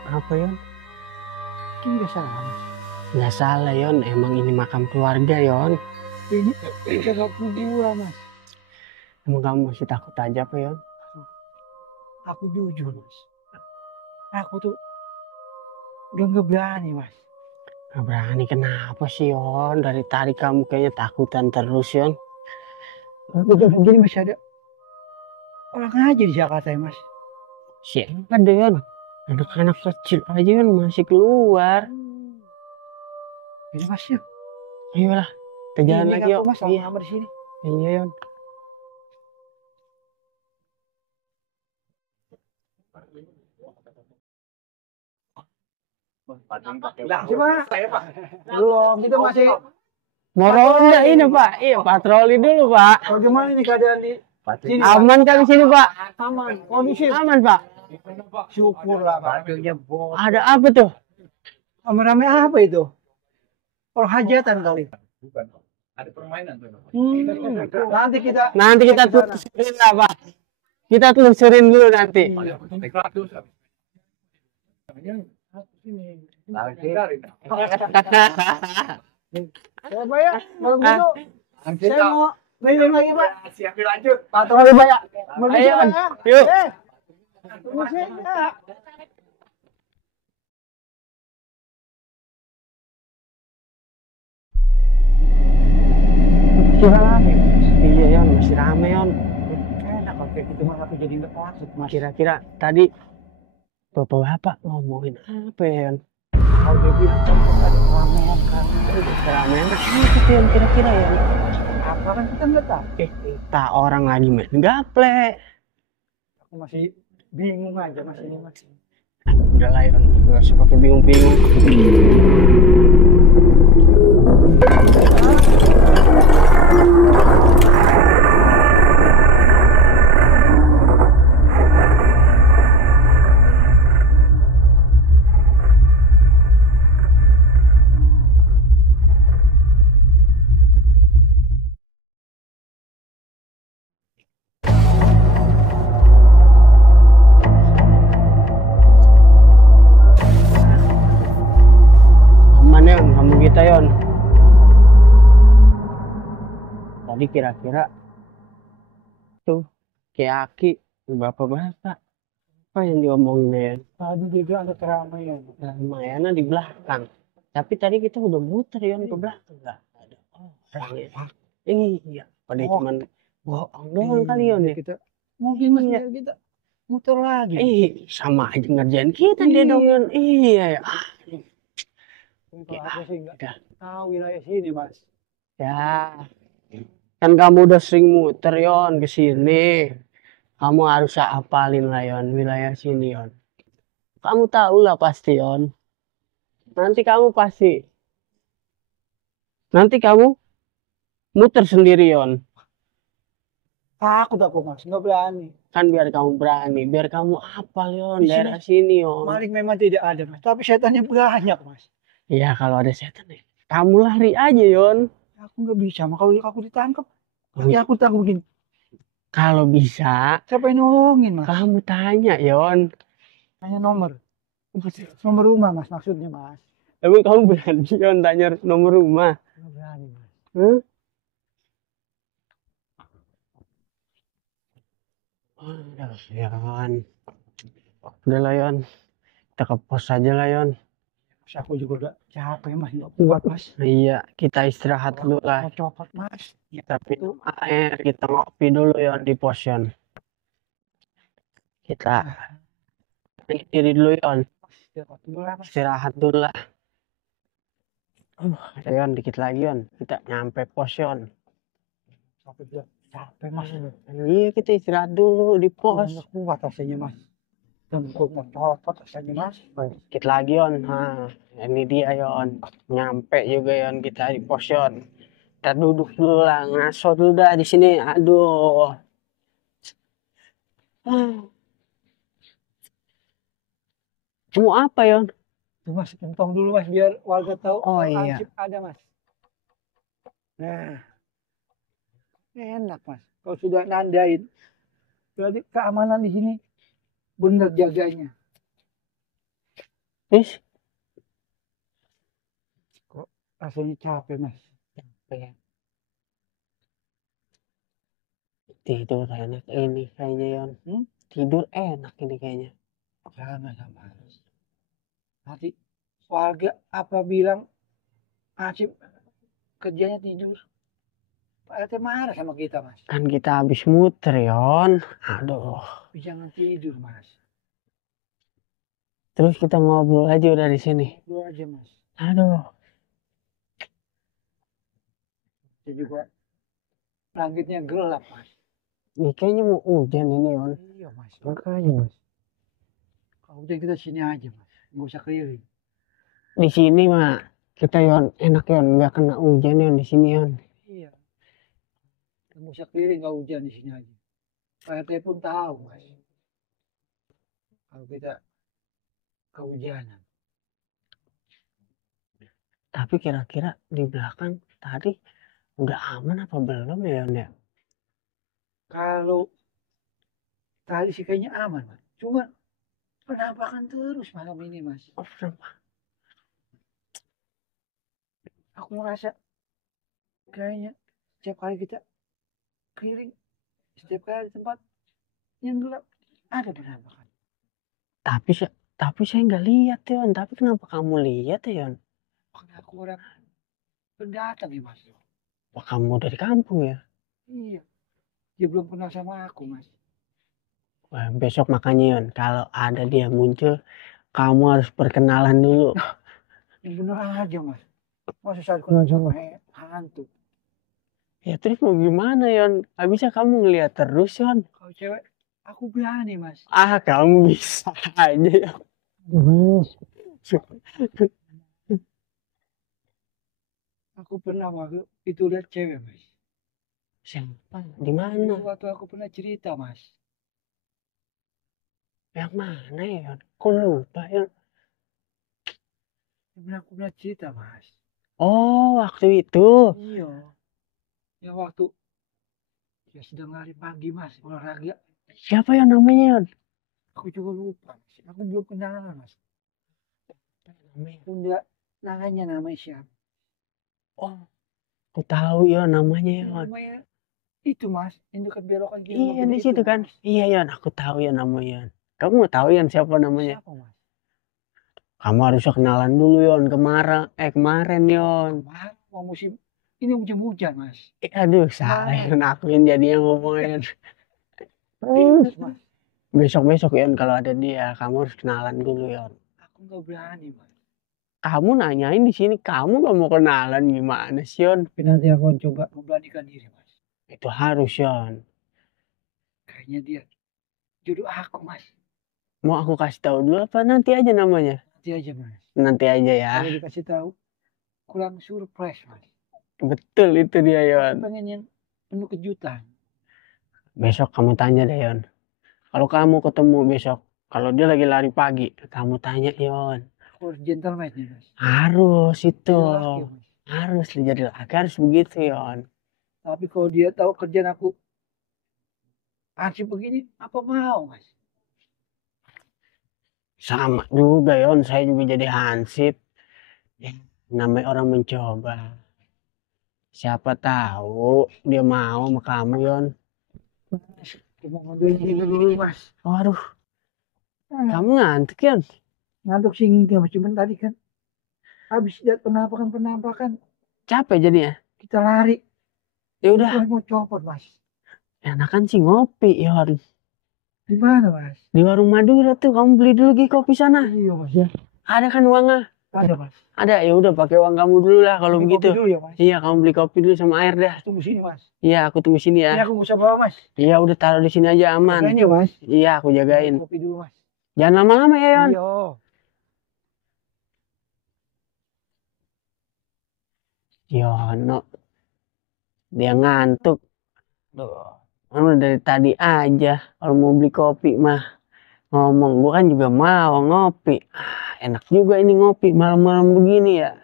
Apa Yon? Ini nggak salah Mas. Nggak salah Yon, emang ini makam keluarga Yon. Ini kakak kuburan Mas. Emang kamu masih takut aja apa Yon? Aku jujur Mas. Aku tuh udah nggak berani Mas. Nggak berani kenapa sih Yon? Dari tadi kamu kayaknya takutan terus Yon. Udah gini masih ada orang aja di Jakarta ya Mas. Siapa deh Yon? Anak-anak kecil aja kan masih keluar. Ini Mas yuk. Ayolah, kita jalan lagi yuk. Mas, iya di sini. Iya Yon. Belum, kita masih mau ronda ini Pak. Iya patroli dulu Pak. bagaimana ini keadaan di sini? Aman kan di sini Pak? Aman, kondusif. Aman Pak. Syukurlah Pak. Ada apa tuh? Rame-rame apa itu? Orang hajatan kali. Bukan. Ada permainan tuh. Nanti kita telusurin lah Pak. Kita telusurin dulu nanti. Apa ya? Malam dulu. Saya mau keliling lagi Pak. Siapin lanjut. Patroli banyak. Ayo, yuk. Masih rame. Iya Yon, masih rame Yon. Enak kalau kayak gitu mah aku jadi nggak takut mas. Kira-kira tadi bapak-bapak ngomongin apa ya Yon? Kalau dia bilang tempat ada keramaian kan. Keramaian apa Yon kira-kira ya? Apa kan kita nggak tahu. Kita orang lagi main gaple. Aku masih bingung aja mas ini mas. Udah lah Yon, gak usah pakai bingung-bingung. Aman Yon, kamu kita Yon. Tadi kira-kira tuh kayak Aki, bapak-bapak apa yang diomongin Yon? Tadi dia bilang ada keramaian. Lumayan di belakang. Tapi tadi kita udah muter Yon ke belakang, nggak ada orang ya. Iya, pada Oh. cuman bohong doang kali Yon ya. Kita mungkin mas Iya. biar kita muter lagi. Sama aja ngerjain kita dia dong Yon. Iya ya. Kalau aku sih nggak Udah. tahu wilayah sini mas. Ya, kan kamu udah sering muter Yon ke sini. Kamu harus hafalin lah Yon wilayah sini Yon. Kamu tahu lah pasti Yon. Nanti kamu muter sendiri Yon. Takut aku mas, nggak berani. Kan biar kamu berani, biar kamu hafal Yon Di sini daerah sini Yon. Maling memang tidak ada mas, tapi setannya banyak mas. Iya kalau ada setan ya, kamu lari aja Yon. Aku nggak bisa, kalau aku ditangkap, nanti aku tangkap begini. Kalau bisa, Siapa yang nolongin mas? kamu tanya Yon. Hanya nomor rumah mas maksudnya mas. Emang kamu berani Yon tanya nomor rumah? Nggak berani mas. Hah? Yon. Udah lah Yon. Kita ke pos aja lah Yon. Terus aku juga udah capek mas, nggak kuat mas. Iya, kita istirahat dulu lah. Mau copot mas. Ya, Kita minum air, kita ngopi dulu Yon di pos Yon. Kita diri dulu Yon. istirahat dulu lah mas. Istirahat dulu lah. Yon, dikit lagi Yon. Kita nyampe pos Yon. Aku udah capek mas. Iya, kita istirahat dulu di pos. Nggak kuat rasanya mas. Tengkuk mau copot rasanya mas. Dikit lagi Yon. Nah, ini dia Yon. Nyampe juga Yon kita di pos Yon. Kita duduk dulu lah, ngaso dulu dah di sini. Aduh. Mau apa Yon? Tuh mas, kentong dulu mas biar warga tahu. Oh, kalau iya. ansip ada mas. Nah, enak mas. Kalau sudah nandain, berarti keamanan di sini bener jaganya. Terus? Kok rasanya capek mas? Tidur enak ini kayaknya Yon. Tidur enak ini kayaknya. Jangan sama mas. Nanti warga apa bilang ansip kerjanya tidur. Pak RT marah sama kita mas. Kan kita habis muter Yon. Aduh. Tapi jangan tidur mas. Terus kita ngobrol aja udah di sini. Lu aja mas. Aduh. Saya juga langitnya gelap mas. Ini kayaknya mau hujan ini Yon. Iya mas. Makanya mas. Kalau udah kita sini aja mas. Nggak usah keliling. Di sini mah kita Yon enak Yon, nggak kena hujan Yon di sini Yon. Iya. Nggak usah keliling kalau hujan di sini aja. Pak RT pun tahu mas. Kalau kita kehujanan. Tapi kira-kira di belakang tadi udah aman apa belum ya Yon ya? Kalau tadi sih kayaknya aman mas. Cuma penampakan terus malam ini mas. Oh, kenapa? Aku merasa kayaknya setiap kali kita keliling, setiap kali di tempat yang gelap ada penampakan. Tapi saya nggak lihat Yon. Tapi kenapa kamu lihat ya Yon? Karena aku orang pendatang nih mas. Wah, kamu dari kampung ya? Iya. Dia belum kenal sama aku mas. Wah, besok makanya Yon, kalau ada dia muncul, kamu harus perkenalan dulu. Yang bener aja mas. Masa saya kenal sama hantu. Ya terus mau gimana Yon? Gak bisa kamu ngeliat terus Yon. Kalau cewek, aku berani mas. Ah, kamu bisa aja ya. Aku pernah waktu itu lihat cewek mas. Siapa? Di mana? Waktu aku pernah cerita mas. Yang mana ya Yon? Kok lupa Yon? Aku pernah cerita mas. Oh, waktu itu. Iya. Yang waktu ya sedang lari pagi mas, olahraga. Siapa yang namanya Yon? Aku juga lupa mas. Aku belum kenal mas. Namanya. Bunda namanya siapa? Oh, aku tahu Yon namanya Yon. Namanya itu mas, yang dekat belokan Iya di situ kan. Mas. Iya Yon, aku tahu Yon namanya Yon. Kamu mau tahu Yon siapa namanya? Siapa mas? Kamu harus kenalan dulu Yon kemarin Yon. Kemarin mau musim ini musim hujan mas. Aduh salah Yon, aku yang jadinya ngomongin. Mas. Besok Yon kalau ada dia, kamu harus kenalan dulu Yon. Aku nggak berani mas. Kamu nanyain di sini, kamu gak mau kenalan gimana sih Yon? Tapi nanti aku akan coba memberanikan diri mas. Itu harus Yon. Kayaknya dia jodoh aku mas. Mau aku kasih tahu dulu apa nanti aja namanya? Nanti aja mas. Nanti aja ya. Kalau dikasih tahu kurang surprise mas. Betul itu dia Yon. Pengen yang penuh kejutan. Besok kamu tanya deh Yon. Kalau kamu ketemu besok, kalau dia lagi lari pagi, kamu tanya Yon. Aku harus gentleman nih mas. Harus itu. Laki, mas. Harus jadi laki, harus begitu Yon. Tapi kalau dia tahu kerjaan aku ansip begini, apa mau mas? Sama juga Yon, saya juga jadi hansip. Ya, namanya orang mencoba. Siapa tahu dia mau sama kamu Yon. Aku mau ngambil ini dulu mas. Waduh, kamu ngantuk Yon? Ngantuk sih enggak mas, cuman tadi kan habis lihat penampakan. Capek jadinya? Kita lari. Ya udah. Aku mau copot mas. Enakan sih ngopi Yon. Di mana mas? Di warung Madura tuh, kamu beli dulu Gi kopi sana. Iya mas ya. Ada kan uangnya? Ada mas. Ada, ya udah pakai uang kamu dulu lah kalau Beli begitu. kopi dulu ya mas. Iya, kamu beli kopi dulu sama air dah. Tunggu sini mas. Iya, aku tunggu sini Ini ya. aku bisa bawa mas. Iya, udah taruh di sini aja aman. Jagain ya mas. Iya, aku jagain. Kopi dulu mas. Jangan lama-lama ya Yon. Iya. Yono, dia ngantuk. Duh, dari tadi aja kalau mau beli kopi mah ngomong, gua kan juga mau ngopi. Enak juga ini ngopi malam-malam begini ya.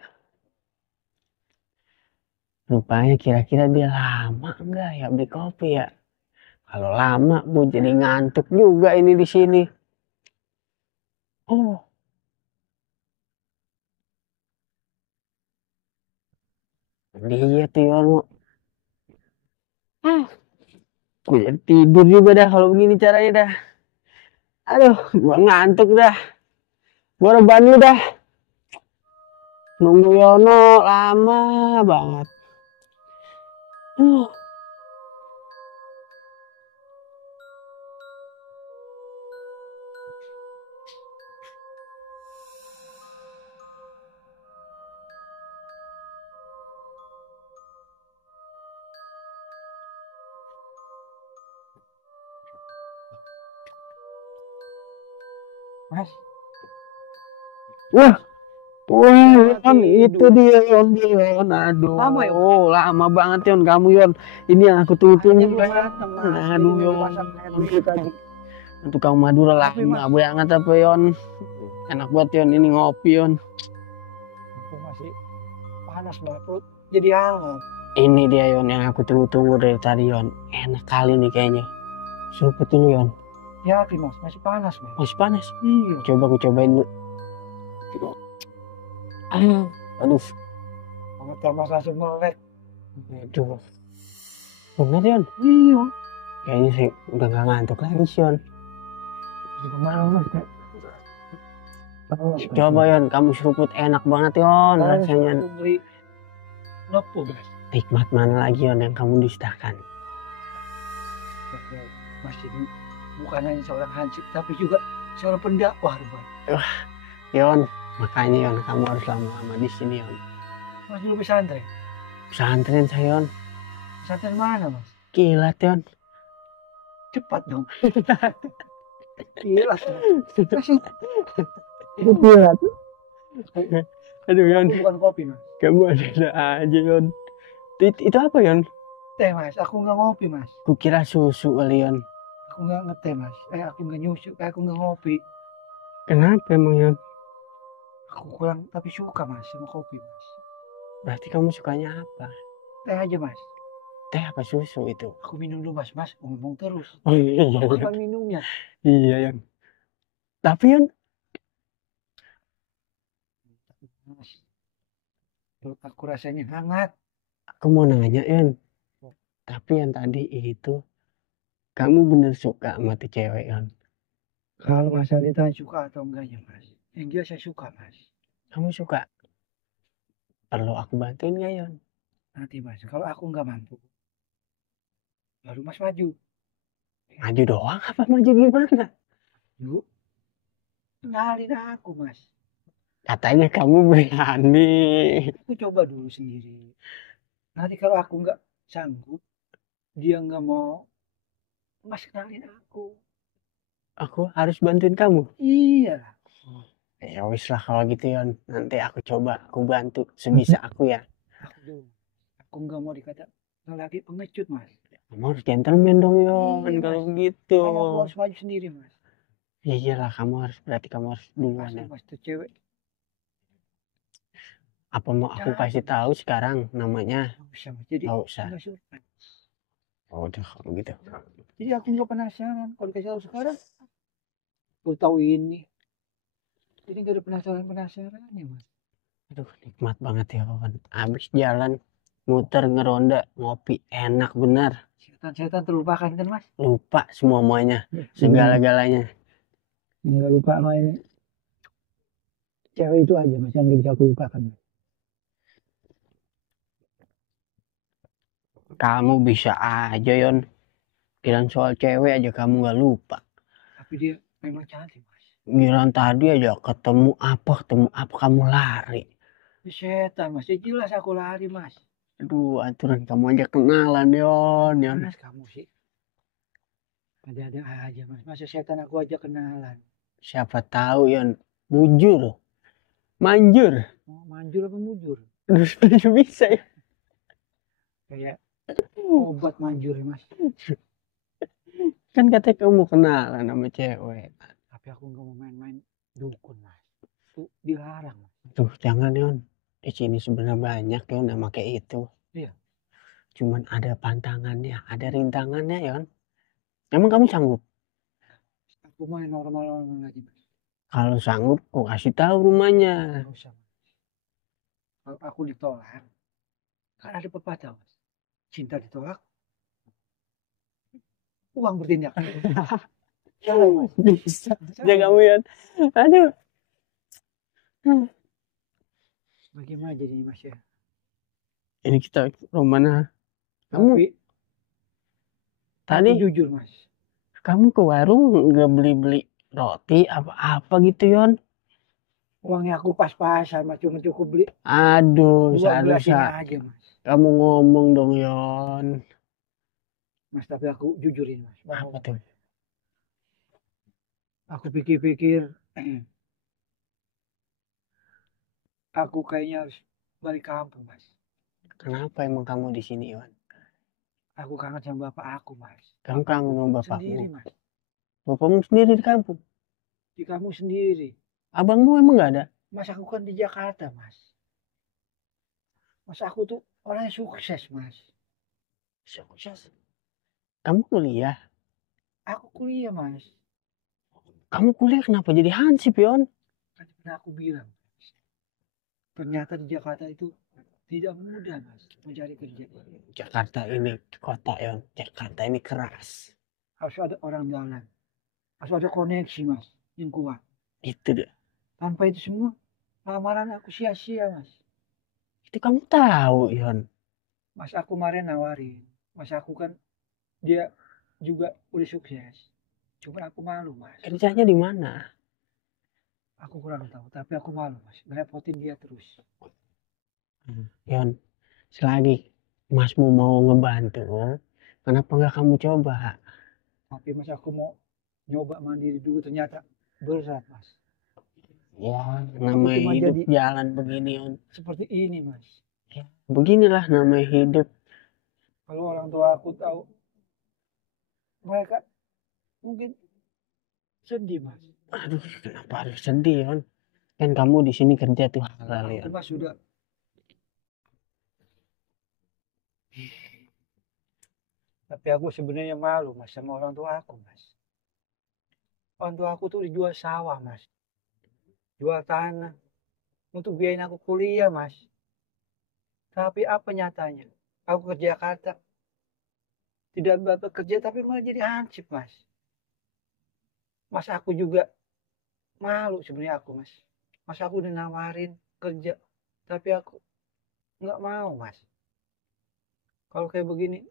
Rupanya kira-kira dia lama enggak ya beli kopi ya? Kalau lama gua jadi ngantuk juga ini di sini. Oh. Dia tuh Yono. Gue jadi tidur juga dah kalau begini caranya dah. Aduh, gua ngantuk dah. Gua rebahan dulu dah. Nunggu Yono lama banget. Mas. Wah, Yon, itu dia Yon. Aduh, Lama ya? lama banget Yon kamu Yon. Ini yang aku tunggu-tunggu. Aduh Yon, untuk kamu Madura lama banget apa Yon. Enak banget Yon, ini ngopi Yon. Aku masih panas banget perut, jadi hangat. Ini dia Yon yang aku tunggu-tunggu dari tadi Yon. Enak kali nih kayaknya. Supet dulu Yon. Ya mas, masih panas mas. Masih panas? Iya. Coba aku cobain dulu. Aduh. Hangat mas langsung melek. Aduh. Bener Yon? Iya. Kayaknya sih udah gak ngantuk lagi sih Yon. Juga malam mas. Coba Yon, kamu seruput enak banget Yon rasanya. Aku beli nopo guys. Nikmat mana lagi Yon yang kamu dustakan? Mas ini bukan hanya seorang hansip tapi juga seorang pendakwah rupanya. Yon, makanya Yon kamu harus lama-lama di sini Yon. Mas dulu pesantren. Pesantren saya Yon. Pesantren mana mas? Kilat Yon. Cepat dong. Gila. Gila tuh. Aduh Yon, Bukan kopi mas. kamu ada aja Yon. Itu apa Yon? Teh mas, aku nggak ngopi mas. Kukira susu kali Yon. Aku nggak ngeteh mas. Aku nggak nyusu, aku nggak ngopi. Kenapa emang Yon? Aku kurang tapi suka mas sama kopi mas. Berarti kamu sukanya apa? Teh aja mas. Teh apa susu itu? Aku minum dulu mas, mas ngomong terus. Oh iya Kapan minumnya? Iya Yon. Tapi Yon, Mas, perut aku rasanya hangat. aku mau nanya Yon. Tapi yang tadi itu, kamu bener suka sama tuh cewek Yon? Kalau masalah ditanya suka atau enggaknya mas, yang jelas saya suka mas. Kamu suka? Perlu aku bantuin gak Yon? Nanti mas, kalau aku nggak mampu, baru mas maju. Maju doang apa maju gimana? Yuk, kenalin aku mas. Katanya kamu berani. Aku coba dulu sendiri. Nanti kalau aku nggak sanggup, dia nggak mau, mas kenalin aku. Aku harus bantuin kamu. Iya. Ya wis lah kalau gitu Yon. Nanti aku coba, aku bantu sebisa aku ya. Aku dulu. Aku nggak mau dikata lagi pengecut mas. Kamu harus gentleman dong Yon Iya, kalau Mas. gitu. Makanya aku harus maju sendiri mas. Ya iyalah kamu harus, berarti kamu harus duluan Pasti ya. mas tuh cewek. Apa mau aku Jangan. kasih tahu sekarang namanya? Nggak usah mas. Jadi Nggak usah. nggak surprise. Oh udah kalau gitu. Jadi aku nggak penasaran. Kalau dikasih tahu sekarang, aku tahu ini. Jadi nggak ada penasarannya mas. Aduh nikmat banget ya kawan. Abis jalan muter ngeronda ngopi enak benar. Setan-setan terlupakan kan mas? Lupa semuanya, segala-galanya. Nggak lupa main. Cewek itu aja mas yang nggak bisa aku lupakan. Kamu bisa aja Yon. Bilang soal cewek aja kamu gak lupa. Tapi dia memang cantik mas. Bilang tadi aja ketemu apa kamu lari. Ini setan mas. Ya jelas aku lari mas. Aduh aturan kamu aja kenalan Yon. Mas kamu sih. Ada-ada aja mas. Masa setan aku aja kenalan. Siapa tahu Yon. Mujur. Manjur. Mau manjur apa mujur? Aduh bisa ya. Kayak obat manjur ya mas. Kan katanya kamu kenalan sama cewek. Tapi aku nggak mau main-main dukun mas. Itu dilarang mas. Tuh jangan Yon. Di sini sebenarnya banyak Yon yang kayak itu. Iya. Cuman ada pantangannya, ada rintangannya Yon. Emang kamu sanggup? Aku main normal-normal aja mas. Kalau sanggup, kok kasih tahu rumahnya. Nggak usah mas. Kalau aku ditolak, kan ada pepatah mas. Cinta ditolak, uang bertindak. Jangan mas. Bisa. Jangan kamu Yon. Aduh. Bagaimana jadinya mas ya? Ini kita romana. Kamu Tapi tadi aku jujur mas. kamu ke warung nggak beli roti apa-apa gitu Yon? Uangnya aku pas-pasan mas. Cuma cukup beli Aduh, 2 gelas ini seharusnya aja mas. kamu ngomong dong Yon. Mas tapi aku jujurin mas. Apa tuh? Aku pikir-pikir. Aku kayaknya harus balik kampung mas. Kenapa emang kamu di sini Yon? Aku kangen sama bapak aku mas. Kamu kangen sama Sendiri bapakmu? mas. Bapakmu sendiri di kampung? Di kamu sendiri. Abangmu emang nggak ada? Mas aku kan di Jakarta mas. Mas aku tuh orangnya sukses mas. Sukses. Kamu kuliah? Aku kuliah mas. Kamu kuliah kenapa jadi hansip Yon? Kan pernah aku bilang. Ternyata di Jakarta itu tidak mudah mas mencari kerja. Jakarta ini kota Yon. Jakarta ini keras. Harus ada orang jalan. Harus ada koneksi mas yang kuat. Itu deh. Tanpa itu semua, lamaran aku sia-sia, Mas. Itu kamu tahu, Yon. Mas aku kemarin nawarin. Mas aku kan dia juga udah sukses. Cuma aku malu, Mas. Kerjanya di mana? Aku kurang tahu, tapi aku malu, Mas. Ngerepotin dia terus. Yon, selagi Masmu mau ngebantu, kenapa nggak kamu coba? Tapi Mas aku mau nyoba mandiri dulu, ternyata berat, Mas. Ya, Aku namanya cuma hidup jadi jalan begini, Yon. seperti ini, Mas. Ya, beginilah namanya hidup. Kalau orang tua aku tahu, mereka mungkin sedih, Mas. Aduh, kenapa harus sedih, Yon? Kan kamu di sini kerja tuh halal, Aku Yon. Mas sudah. Tapi aku sebenarnya malu, Mas, sama orang tua aku, Mas. Orang tua aku tuh dijual sawah, Mas. Jual tanah. Untuk biayain aku kuliah, Mas. Tapi apa nyatanya? Aku ke Jakarta. Tidak dapat kerja, tapi malah jadi hansip, Mas. Mas aku juga malu sebenarnya aku, Mas. Mas aku udah nawarin kerja. Tapi aku nggak mau, Mas. Kalau kayak begini,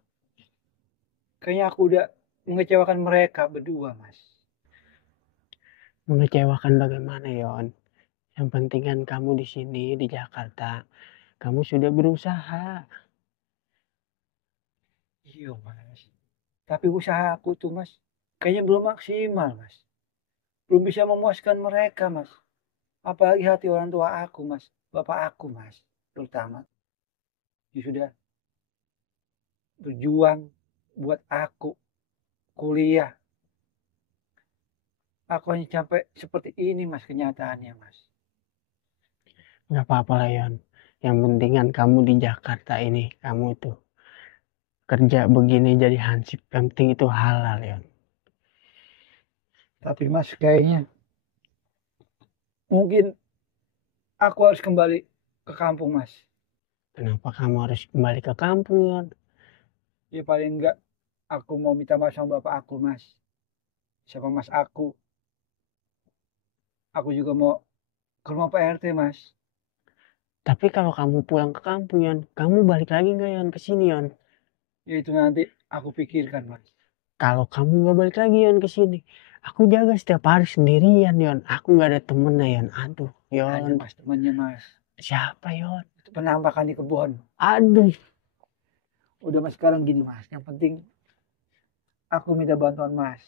kayaknya aku udah mengecewakan mereka berdua, Mas. Mengecewakan bagaimana, Yon? Yang penting kan kamu di sini, di Jakarta. Kamu sudah berusaha. Iya, Mas. Tapi usaha aku tuh, Mas, kayaknya belum maksimal, Mas. Belum bisa memuaskan mereka, Mas. Apalagi hati orang tua aku, Mas. Bapak aku, Mas. Terutama. Dia sudah berjuang buat aku kuliah. Aku hanya sampai seperti ini, Mas, kenyataannya, Mas. Gak apa-apa lah, Yon. Yang penting kan kamu di Jakarta ini. Kamu tuh kerja begini jadi hansip. Yang penting itu halal, Yon. Tapi, Mas, kayaknya mungkin aku harus kembali ke kampung, Mas. Kenapa kamu harus kembali ke kampung, Yon? Ya paling enggak aku mau minta maaf sama bapak aku, Mas. Sama mas aku. Aku juga mau ke rumah Pak RT, Mas. Tapi kalau kamu pulang ke kampung, Yon, kamu balik lagi nggak, Yon, ke sini, Yon? Ya itu nanti aku pikirkan, Mas. Kalau kamu nggak balik lagi, Yon, ke sini, aku jaga setiap hari sendirian, Yon. Aku nggak ada temennya, Yon. Aduh, Ada, Yon. Mas, temannya, Mas. Siapa, Yon? Itu penampakan di kebun. Aduh. Udah, Mas, sekarang gini, Mas. Yang penting aku minta bantuan, Mas.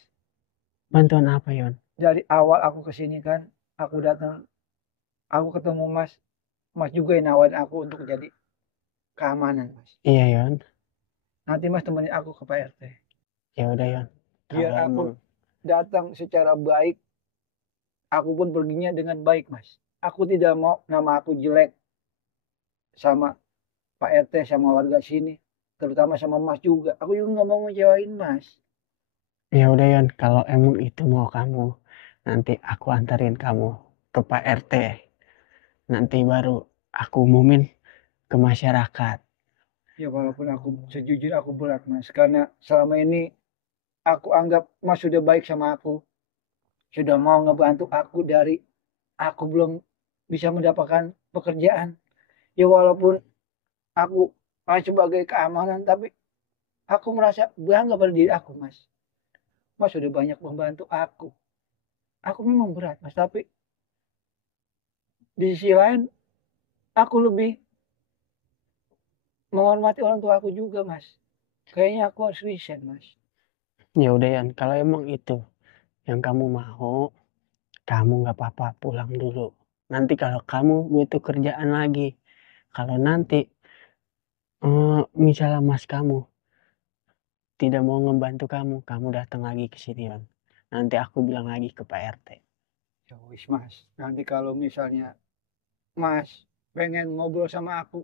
Bantuan apa, Yon? Dari awal aku kesini kan, aku datang, aku ketemu Mas. Mas juga yang nawarin aku untuk jadi keamanan, Mas. Iya, Yon. Nanti Mas temenin aku ke Pak RT. Ya udah, Yon. Biar Kalau aku emang datang secara baik, aku pun perginya dengan baik, Mas. Aku tidak mau nama aku jelek sama Pak RT, sama warga sini. Terutama sama Mas juga. Aku juga nggak mau ngecewain Mas. ya udah, Yon. Kalau emang itu mau kamu, nanti aku antarin kamu ke Pak RT. Nanti baru aku umumin ke masyarakat. Ya walaupun aku sejujurnya aku berat, Mas. Karena selama ini aku anggap Mas sudah baik sama aku. Sudah mau ngebantu aku dari aku belum bisa mendapatkan pekerjaan. Ya walaupun aku sebagai keamanan, tapi aku merasa bangga pada diri aku, Mas. Mas sudah banyak membantu aku. Aku memang berat, Mas. Tapi di sisi lain, aku lebih menghormati orang tua aku juga, Mas. Kayaknya aku harus resign, Mas. Ya udah, Yon. Kalau emang itu yang kamu mau, kamu nggak apa-apa pulang dulu. Nanti kalau kamu butuh kerjaan lagi, kalau nanti misalnya mas kamu tidak mau ngebantu kamu, kamu datang lagi ke sini, Yon. Nanti aku bilang lagi ke Pak RT. Ya wis, Mas. Nanti kalau misalnya Mas pengen ngobrol sama aku,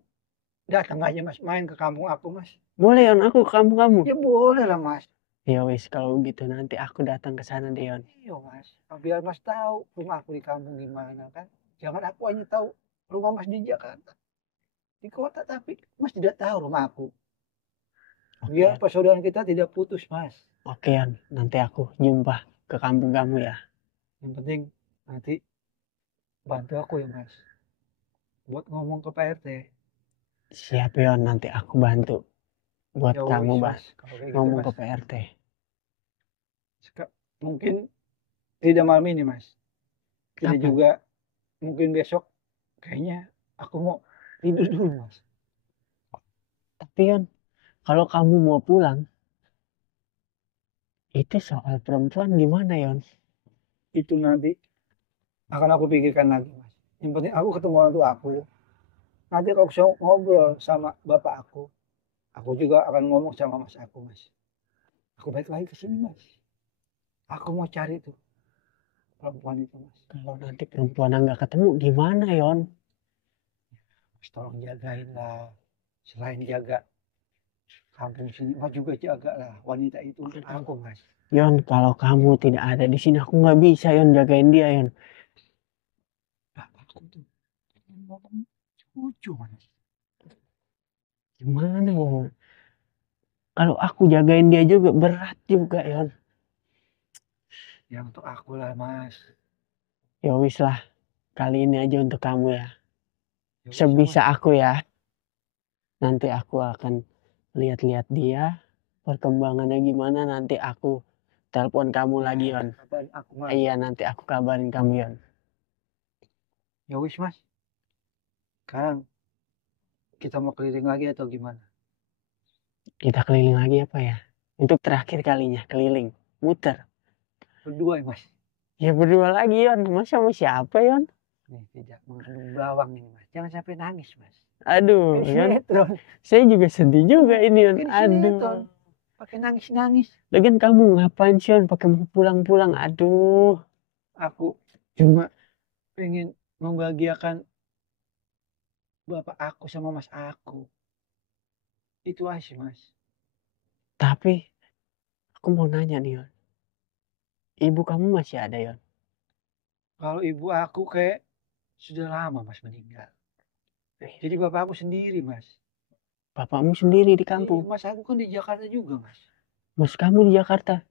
datang aja, Mas. Main ke kampung aku, Mas. Boleh, Yon, aku ke kamu. Ya boleh lah, Mas. Ya wis, kalau gitu nanti aku datang ke sana deh, Yon. Iya, Mas. Biar Mas tahu rumah aku di kampung gimana kan. Jangan aku hanya tahu rumah Mas di Jakarta. Di kota, tapi Mas tidak tahu rumah aku. Biar Oke, persaudaraan kita tidak putus, Mas. oke, Yon. Nanti aku jumpa ke kampung kamu ya. Yang penting nanti bantu aku ya Mas. Buat ngomong ke Pak RT. Siap Yon, nanti aku bantu buat Ya kamu wis, Bang Mas. Kalau kayak gitu ngomong Mas. ke PRT. Mungkin tidak malam ini Mas. Tidak Kapan? juga mungkin besok. Kayaknya aku mau tidur dulu Mas. Tapi Yon, kalau kamu mau pulang, itu soal perempuan gimana Yon? Itu nanti akan aku pikirkan lagi Mas. Yang penting aku ketemu orang tua aku. Nanti kalau bisa ngobrol sama bapak aku juga akan ngomong sama mas aku Mas. Aku balik lagi ke sini Mas. Aku mau cari tuh perempuan itu Mas. Kalau nanti perempuan nggak ketemu gimana Yon? Mas tolong jagain lah. Selain jaga kampung sini, Mas juga jaga lah wanita itu untuk aku Mas. Yon, kalau kamu tidak ada di sini aku nggak bisa Yon jagain dia Yon. Aku tuh ngomong lucu Mas. Gimana Yon? Kalau aku jagain dia juga berat juga Yon. Ya untuk aku lah Mas. Ya wis lah, kali ini aja untuk kamu ya. Ya wis, Sebisa Mas. aku ya. Nanti aku akan lihat-lihat dia, perkembangannya gimana, nanti aku telepon kamu lagi Yon. Kabarin aku Mas. Iya, nanti aku kabarin kamu Yon. Ya wis Mas. Sekarang kita mau keliling lagi atau gimana? Kita keliling lagi apa ya? Untuk terakhir kalinya keliling, muter. Berdua ya Mas. Ya berdua lagi Yon, masa sama siapa Yon? Nih tidak mengandung bawang ini Mas. Jangan sampai nangis Mas. Aduh Yon, Sinetron. saya juga sedih juga ini Yon. Kayak di sinetron. Aduh. Pakai nangis-nangis. Lagian kamu ngapain sih Yon pakai mau pulang-pulang? Aduh. Aku cuma pengen membahagiakan bapak aku sama mas aku. Itu aja sih Mas. Tapi aku mau nanya nih Yon. Ibu kamu masih ada Yon? Kalau ibu aku kayak sudah lama Mas meninggal. Jadi bapak aku sendiri Mas. Bapakmu sendiri di Iya, kampung? mas aku kan di Jakarta juga Mas. Mas kamu di Jakarta?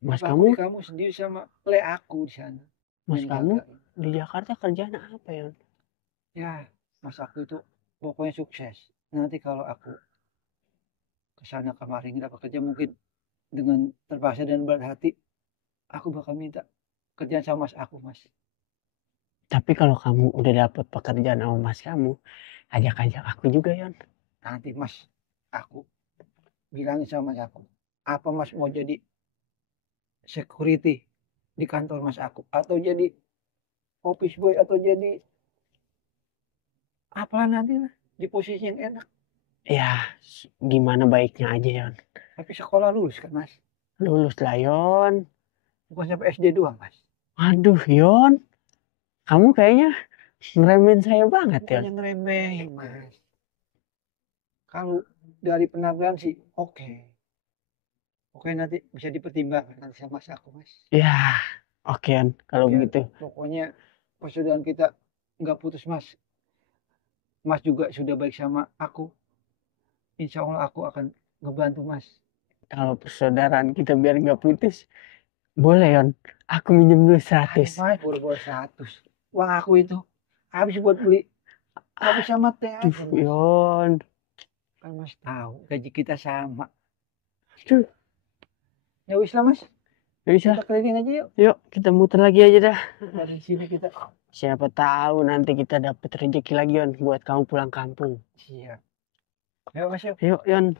Mas Bapak kamu? kamu sendiri sama le aku di sana. Mas Main kamu gagak. di Jakarta kerjaan apa Yon? Ya, mas aku itu pokoknya sukses. Nanti kalau aku ke sana kemarin dapat kerja mungkin dengan terpaksa dan berat hati, aku bakal minta kerjaan sama mas aku Mas. Tapi kalau kamu udah dapet pekerjaan sama mas kamu, ajak-ajak aku juga Yon. Nanti Mas, aku bilangin sama mas aku, apa Mas mau jadi security di kantor mas aku, atau jadi office boy, atau jadi apalah nanti lah di posisi yang enak. Ya, gimana baiknya aja Yon. Tapi sekolah lulus kan Mas, Lulus lah Yon. bukan sampai SD doang Mas. Aduh Yon, kamu kayaknya ngeremehin saya banget Yon. Bukannya ngeremehin Mas. Kalau dari penampilan sih oke. Oke, nanti bisa dipertimbangkan nanti sama mas aku Mas. Ya, oke Yon, kalau Ya, begitu. pokoknya persaudaraan kita nggak putus Mas. Mas juga sudah baik sama aku. Insya Allah aku akan ngebantu Mas. Kalau persaudaraan kita biar nggak putus, boleh Yon. Aku minjem dulu 100. Mas, boro-boro 100. Uang aku itu habis buat beli kopi sama teh aja, Aduh Mas. Yon. Kan Mas tahu gaji kita sama. Aduh. Ya wis lah Mas. Bisa. Kita keliling aja yuk. Yuk kita muter lagi aja dah. Dari sini kita. Siapa tahu nanti kita dapet rezeki lagi Yon buat kamu pulang kampung. Siap. Ayo Mas yuk. Yuk Yon.